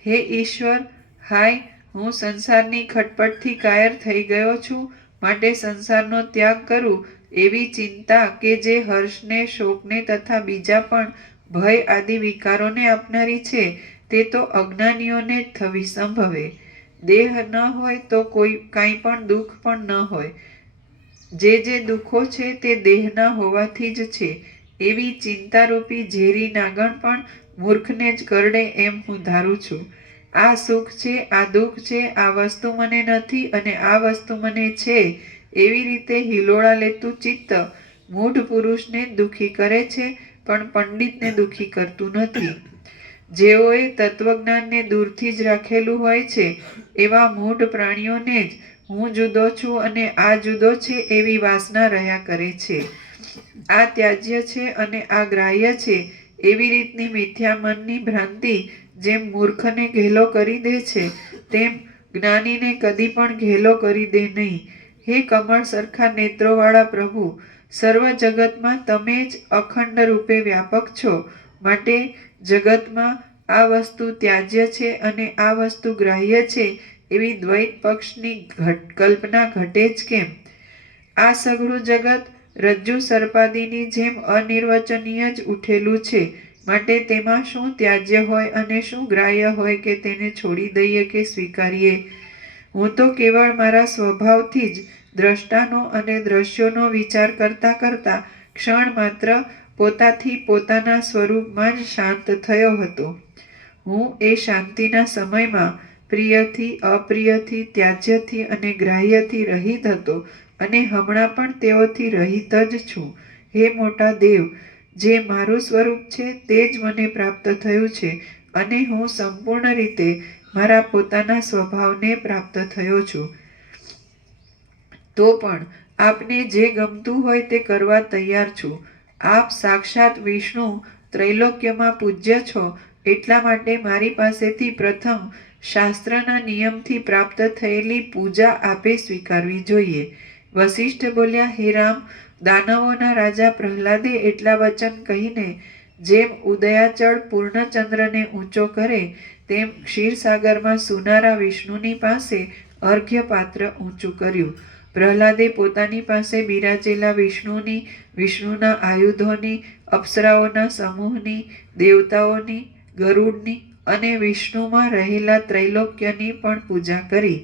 હે ઈશ્વર, હાય, હું સંસારની ખટપટથી કાયર થઈ ગયો છું, માટે સંસારનો ત્યાગ કરું એવી ચિંતા કે જે હર્ષને, શોકને તથા બીજા પણ ભય આદિ વિકારોને આપનારી છે તે તો અજ્ઞાનીઓને જ થવી સંભવે. દેહ ન હોય તો કાંઈ પણ દુઃખ પણ ન હોય. જે દુઃખો છે તે દેહના હોવાથી જ છે. એવી ચિંતારૂપી ઝેરી નાગણ પણ મૂર્ખને જ કરડે એમ હું ધારું છું. આ સુખ છે, આ દુઃખ છે, આ વસ્તુ મને નથી અને આ વસ્તુ મને છે, એવી રીતે હિલોળા લેતું ચિત્ત મૂઢ પુરુષને દુઃખી કરે છે, પણ પંડિતને દુઃખી કરતું નથી. જેઓએ તત્વજ્ઞાનને દૂરથી જ રાખેલું હોય છે એવા મૂઢ પ્રાણીઓને જ હું જુદો છું અને આ જુદો છે એવી વાસના રહ્યા કરે છે. આ ત્યાજ્ય છે અને આ ગ્રાહ્ય છે એવી રીતની મિથ્યા મનની ભ્રાંતિ જેમ મૂર્ખને ઘેલો કરી દે છે, તેમ જ્ઞાનીને કદી પણ ઘેલો કરી દે નહીં. હે કમળ સરખા નેત્રોવાળા પ્રભુ, સર્વ જગતમાં તમે જ અખંડ રૂપે વ્યાપક છો, માટે જગતમાં આ વસ્તુ ત્યાજ્ય છે અને આ વસ્તુ ગ્રાહ્ય છે એવી દ્વૈત પક્ષની કલ્પના ઘટે જ કેમ? આ સઘળું જગત રજ્જુ સર્પાદીની જેમ અનિર્વચનીય જ ઉઠેલું છે, માટે તેમાં શું ત્યાજ્ય હોય અને શું ગ્રાહ્ય હોય કે તેને છોડી દઈએ કે સ્વીકારીએ? હું તો કેવળ મારા સ્વભાવથી જ દ્રષ્ટાનો અને દ્રશ્યોનો વિચાર કરતા કરતા ક્ષણ માત્ર પોતાથી પોતાના સ્વરૂપમાં જ શાંત થયો હતો. હું એ શાંતિના સમયમાં પ્રિયથી, અપ્રિયથી, ત્યાજ્યથી અને ગ્રાહ્યથી રહિત હતો અને હમણાં પણ તેઓથી રહિત જ છું. હે મોટા દેવ, જે મારું સ્વરૂપ છે તે જ મને પ્રાપ્ત થયું છે અને હું સંપૂર્ણ રીતે મારા પોતાના સ્વભાવને પ્રાપ્ત થયો છું. તો પણ આપને જે ગમતું હોય તે કરવા તૈયાર છું. આપ સાક્ષાત વિષ્ણુ ત્રૈલોક્યમાં પૂજ્ય છો, એટલા માટે મારી પાસેથી પ્રથમ શાસ્ત્રના નિયમથી પ્રાપ્ત થયેલી પૂજા આપે સ્વીકારવી જોઈએ. વશિષ્ઠ બોલ્યા, હે રામ, દાનવોના રાજા પ્રહલાદે એટલા વચન કહીને જેમ ઉદયાચળ પૂર્ણચંદ્રને ઊંચો કરે તેમ ક્ષીરસાગરમાં સુનારા વિષ્ણુની પાસે અર્ઘ્ય પાત્ર ઊંચું કર્યું. પ્રહલાદે પોતાની પાસે બિરાજેલા વિષ્ણુની, વિષ્ણુના આયુધોની, અપ્સરાઓના સમૂહની, દેવતાઓની, ગરુડની અને વિષ્ણુમાં રહેલા ત્રૈલોક્યની પણ પૂજા કરી.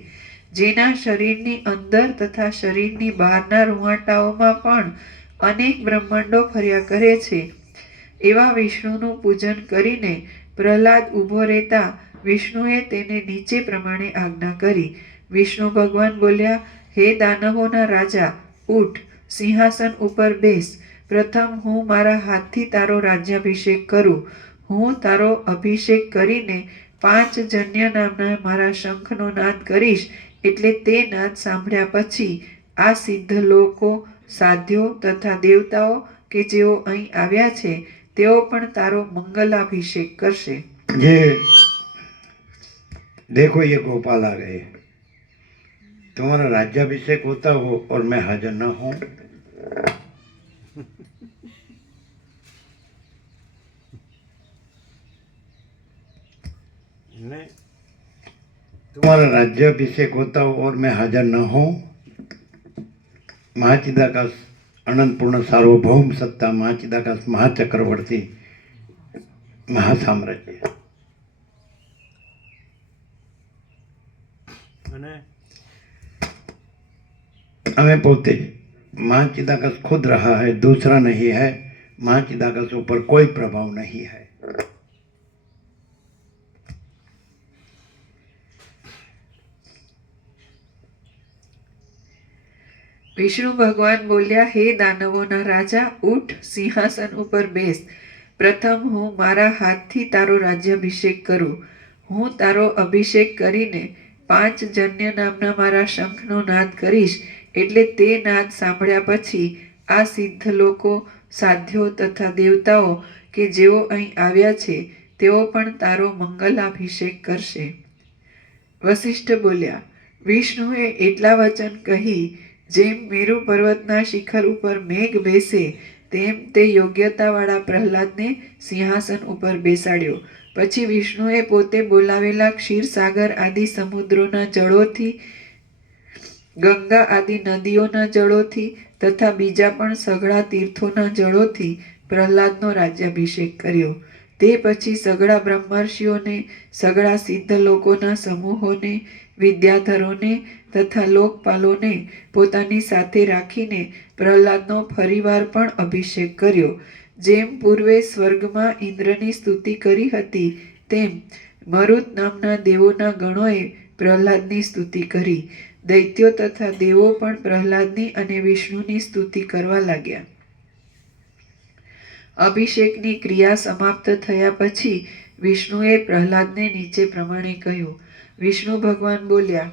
જેના શરીરની અંદર તથા શરીરની બહારના રૂંવાટાઓમાં પણ અનેક બ્રહ્માંડો ફર્યા કરે છે, એવા વિષ્ણુનું પૂજન કરીને પ્રહલાદ ઊભો રહેતા વિષ્ણુએ તેને નીચે પ્રમાણે આજ્ઞા કરી. વિષ્ણુ ભગવાન બોલ્યા, હે દાનવોના રાજા, ઉઠ, સિંહાસન ઉપર બેસ. પ્રથમ હું મારા હાથથી તારો રાજ્યાભિષેક કરું. હું તારો અભિષેક કરીને 5 જન્ય નામના મારા શંખનો નાદ કરીશ, એટલે તે નાદ સાંભળ્યા પછી આ સિદ્ધ લોકો, સાધ્યો તથા દેવતાઓ કે જેઓ અહીં આવ્યા છે તેઓ પણ તારો મંગલાભિષેક કરશે. ये देखो ये गोपाल आ गए, तुम्हारा राज्याभिषेक होता हो और मैं हाजिर न हूँ, तुम्हारा राज्याभिषेक होता हो और मैं हाजिर न हूँ, महाचिदाकाश अनंत पूर्ण सार्वभौम सत्ता, महाचिदाकाश महाचक्रवर्ती महासाम्राज्य हमें पोते महाचिदाकाश खुद रहा है, दूसरा नहीं है. महाचिदाकाश ऊपर कोई प्रभाव नहीं है. વિષ્ણુ ભગવાન બોલ્યા, હે દાનવોના રાજા, ઉઠ, સિંહાસન ઉપર બેસ. પ્રથમ હું મારા હાથથી તારો રાજ્યાભિષેક કરું. હું તારો અભિષેક કરીને 5 જન્ય નામના મારા શંખનો નાદ કરીશ, એટલે તે નાદ સાંભળ્યા પછી આ સિદ્ધ લોકો, સાધ્યો તથા દેવતાઓ કે જેઓ અહીં આવ્યા છે તેઓ પણ તારો મંગલાભિષેક કરશે. વશિષ્ઠ બોલ્યા, વિષ્ણુએ એટલા વચન કહી જેમ મેરુ પર્વતના શિખર ઉપર મેઘ બેસે તેમ તે યોગ્યતાવાળા પ્રહલાદને સિંહાસન ઉપર બેસાડ્યો. પછી વિષ્ણુએ પોતે બોલાવેલા ક્ષીરસાગર આદિ સમુદ્રોના જળોથી, ગંગા આદિ નદીઓના જળોથી તથા બીજા પણ સઘળા તીર્થોના જળોથી પ્રહલાદનો રાજ્યાભિષેક કર્યો. તે પછી સઘળા બ્રહ્મર્ષિઓને, સઘળા સિદ્ધ લોકોના સમૂહોને, વિદ્યાધરોને તથા લોકપાલોને પોતાની સાથે રાખીને પ્રહલાદનો ફરીવાર પણ અભિષેક કર્યો. જેમ પૂર્વે સ્વર્ગમાં ઇન્દ્રની સ્તુતિ કરી હતી તેમ મરુત નામના દેવોના ગણોએ પ્રહલાદની સ્તુતિ કરી. દૈત્યો તથા દેવો પણ પ્રહલાદની અને વિષ્ણુની સ્તુતિ કરવા લાગ્યા. અભિષેકની ક્રિયા સમાપ્ત થયા પછી વિષ્ણુએ પ્રહલાદને નીચે પ્રમાણે કહ્યું. વિષ્ણુ ભગવાન બોલ્યા,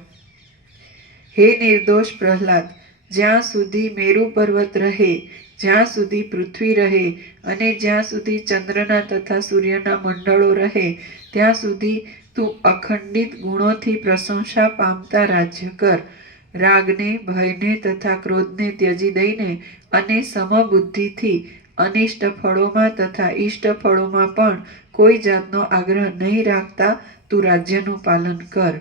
હે નિર્દોષ પ્રહલાદ, જ્યાં સુધી મેરુ પર્વત રહે, જ્યાં સુધી પૃથ્વી રહે અને જ્યાં સુધી ચંદ્રના તથા સૂર્યના મંડળો રહે, ત્યાં સુધી તું અખંડિત ગુણોથી પ્રશંસા પામતા રાજ્ય કર. રાગને, ભયને તથા ક્રોધને ત્યજી દઈને અને સમબુદ્ધિથી અનિષ્ટ ફળોમાં તથા ઇષ્ટ ફળોમાં પણ કોઈ જાતનો આગ્રહ નહીં રાખતા તું રાજ્યનું પાલન કર.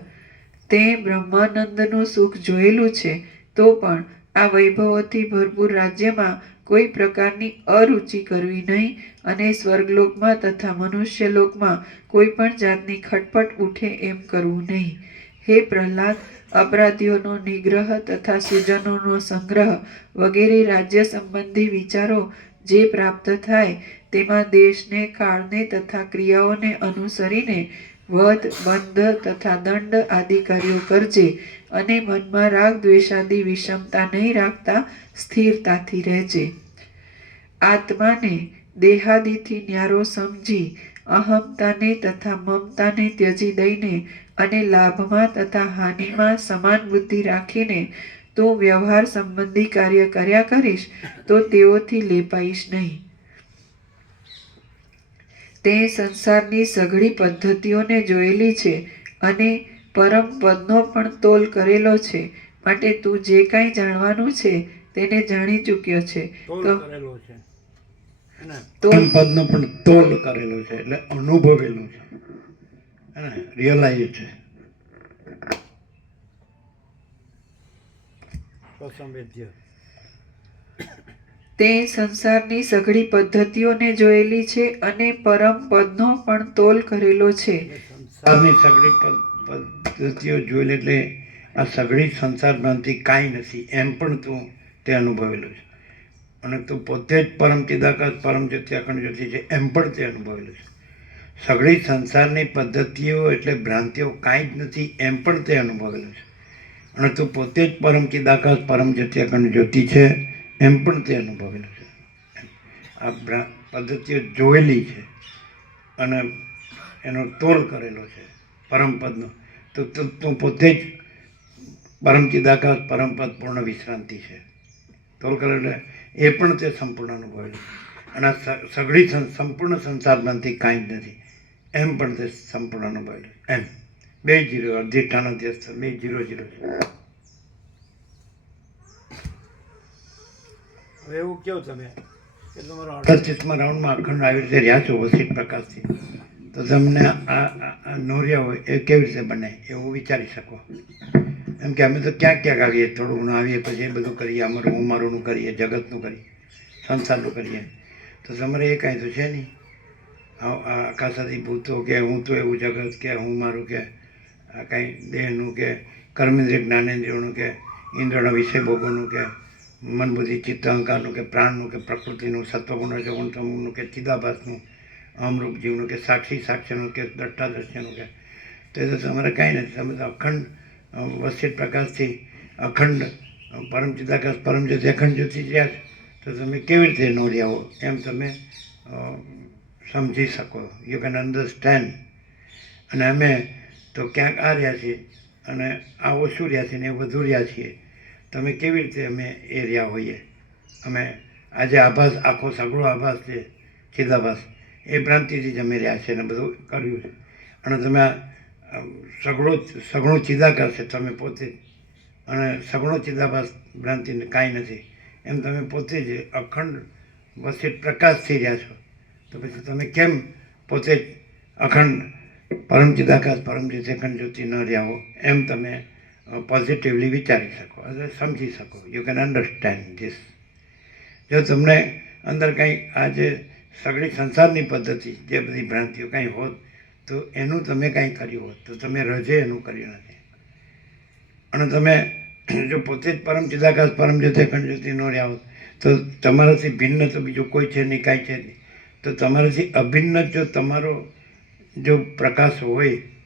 તે બ્રહ્માનંદનું સુખ જોયેલું છે, તો પણ આ વૈભવોથી ભરપૂર રાજ્યમાં કોઈ પ્રકારની અરુચિ કરવી નહીં અને સ્વર્ગલોકમાં તથા મનુષ્યલોકમાં કોઈ પણ જાતની ખટપટ ઉઠે એમ કરવું નહીં. હે પ્રહલાદ, અપરાધીઓનો નિગ્રહ તથા સુજનોનો સંગ્રહ વગેરે રાજ્ય સંબંધી વિચારો જે પ્રાપ્ત થાય તેમાં દેશને, કાળને તથા ક્રિયાઓને અનુસરીને વધ, બંધ તથા દંડ આદિ કાર્યો કરજે અને મનમાં રાગ દ્વેષાદિ વિષમતા નહીં રાખતા સ્થિરતાથી રહેજે. આત્માને દેહાદિથી ન્યારો સમજી અહમતાને તથા મમતાને ત્યજી દઈને અને લાભમાં તથા હાનિમાં સમાન બુદ્ધિ રાખીને તું વ્યવહાર સંબંધી કાર્ય કર્યા કરીશ તો તેઓથી લેપાઈશ નહીં. તે સંસારની સઘળી પદ્ધતિઓને જોયેલી છે અને પરમ પદનો પણ તોલ કરેલો છે, માટે તું જે કાંઈ જાણવાનું છે તેને જાણી ચૂક્યો છે. તો કરેલો છે અને તોલ પદનો પણ તોલ કરેલો છે, એટલે અનુભવેલું છે, રિયલાઇઝ છે. સ્વસંવેદ્ય તે સંસારની સઘળી પદ્ધતિઓને જોયેલી છે અને પરમ પદનો પણ તોલ કરેલો છે. સંસારની સઘળી પદ્ધતિઓ જોઈ એટલે આ સઘળી સંસારમાંથી કાંઈ નથી એમ પણ તું તે અનુભવેલું છે. અને તું પોતે જ પરમ ચિદાકાશ પરમ જ્યોતિ અખંડ જ્યોતિ છે એમ પણ તે અનુભવેલું છે. સઘળી સંસારની પદ્ધતિઓ એટલે ભ્રાંતિઓ કાંઈ જ નથી એમ પણ તે અનુભવેલું છે. અને તું પોતે જ પરમ ચિદાકાશ પરમ જ્યોતિ અખંડ જ્યોતિ છે એમ પણ તે અનુભવેલું છે. આ પદ્ધતિઓ જોયેલી છે અને એનો તોલ કરેલો છે પરમપદનો. તો તું પોતે જ પરમ ચિદાકાશ પરમપદ પૂર્ણ વિશ્રાંતિ છે. તોલ કરેલો એ પણ તે સંપૂર્ણ અનુભવેલું. અને આ સઘળી સંપૂર્ણ સંસારમાંથી કાંઈ જ નથી એમ પણ તે સંપૂર્ણ અનુભવેલું. એમ 2 0 અધિષ્ઠાન અધ્યસ્થ 2 0 0. હવે એવું કેવું તમે કે તમારો 38મા રાઉન્ડમાં અખંડ આવી રીતે રહ્યા છો વસીઠ પ્રકાશથી, તો તમને આ નોરિયા હોય એ કેવી રીતે બને એવું વિચારી શકો. એમ કે અમે તો ક્યાંક ક્યાંક આવીએ, થોડું ઘણું આવીએ, પછી એ બધું કરીએ, અમારું હું મારુંનું કરીએ, જગતનું કરીએ, સંસારનું કરીએ. તો તમારે એ કાંઈ તો છે નહીં. આકાશાદી ભૂતો કે હું તો એવું જગત કે હું મારું કે આ કાંઈ દેહનું કે કર્મેન્દ્રિય જ્ઞાનેન્દ્રિયોનું કે ઇન્દ્રના વિષય ભોગોનું કે મન બુદ્ધિ ચિત્ત અહંકારનું કે પ્રાણનું કે પ્રકૃતિનું સત્વગુણ રજોગુણ તમોનું કે ચિદાભાસનું અમરૂપ જીવનું કે સાક્ષી સાક્ષ્યનું કે દ્રષ્ટા દ્રશ્યનું કે તો એ તો તમારે કાંઈ નથી. તમે તો અખંડ વસીઠ પ્રકાશથી અખંડ પરમ ચિદાકાશ પરમ જ્યોતિ અખંડ જ્યોતિ રહ્યા તો તમે કેવી રીતે નો રહ્યા હો એમ તમે સમજી શકો. You can understand. અને અમે તો ક્યાંક આ રહ્યા છીએ અને આ ઓછું રહ્યા છીએ ને એ વધુ રહ્યા છીએ. તમે કેવી રીતે અમે એ રહ્યા હોઈએ. અમે આજે આભાસ આખો સઘળો આભાસ છે ચિદાભાસ એ ભ્રાંતિથી જ અમે રહ્યા છે ને બધું કર્યું છે. અને તમે આ સઘળો ચિદાકાશ છે તમે પોતે જ, અને સઘળો ચિદાભાસ ભ્રાંતિને કાંઈ નથી એમ તમે પોતે જ અખંડ વસીઠ પ્રકાશથી રહ્યા છો. તો પછી તમે કેમ પોતે જ અખંડ પરમ ચિદાકાશ પરમ જ્યોતિ અખંડ જ્યોતિ ન રહ્યા હો એમ તમે પોઝિટિવલી વિચારી શકો, સમજી શકો. You can understand this. જો તમને અંદર કંઈ આ જે સઘળી સંસારની પદ્ધતિ જે બધી ભ્રાંતિઓ કાંઈ હોત તો એનું તમે કાંઈ કર્યું હોત તો તમે રજે એનું કર્યું નથી. અને તમે જો પોતે જ પરમ ચિદાકાશ પરમ જ્યોતિ અખંડ જ્યોતિ નો રહ્યા હો તો તમારાથી ભિન્ન તો બીજું કોઈ છે નહીં, કાંઈ છે નહીં. તો તમારાથી અભિન્ન જો તમારો જો પ્રકાશ હોય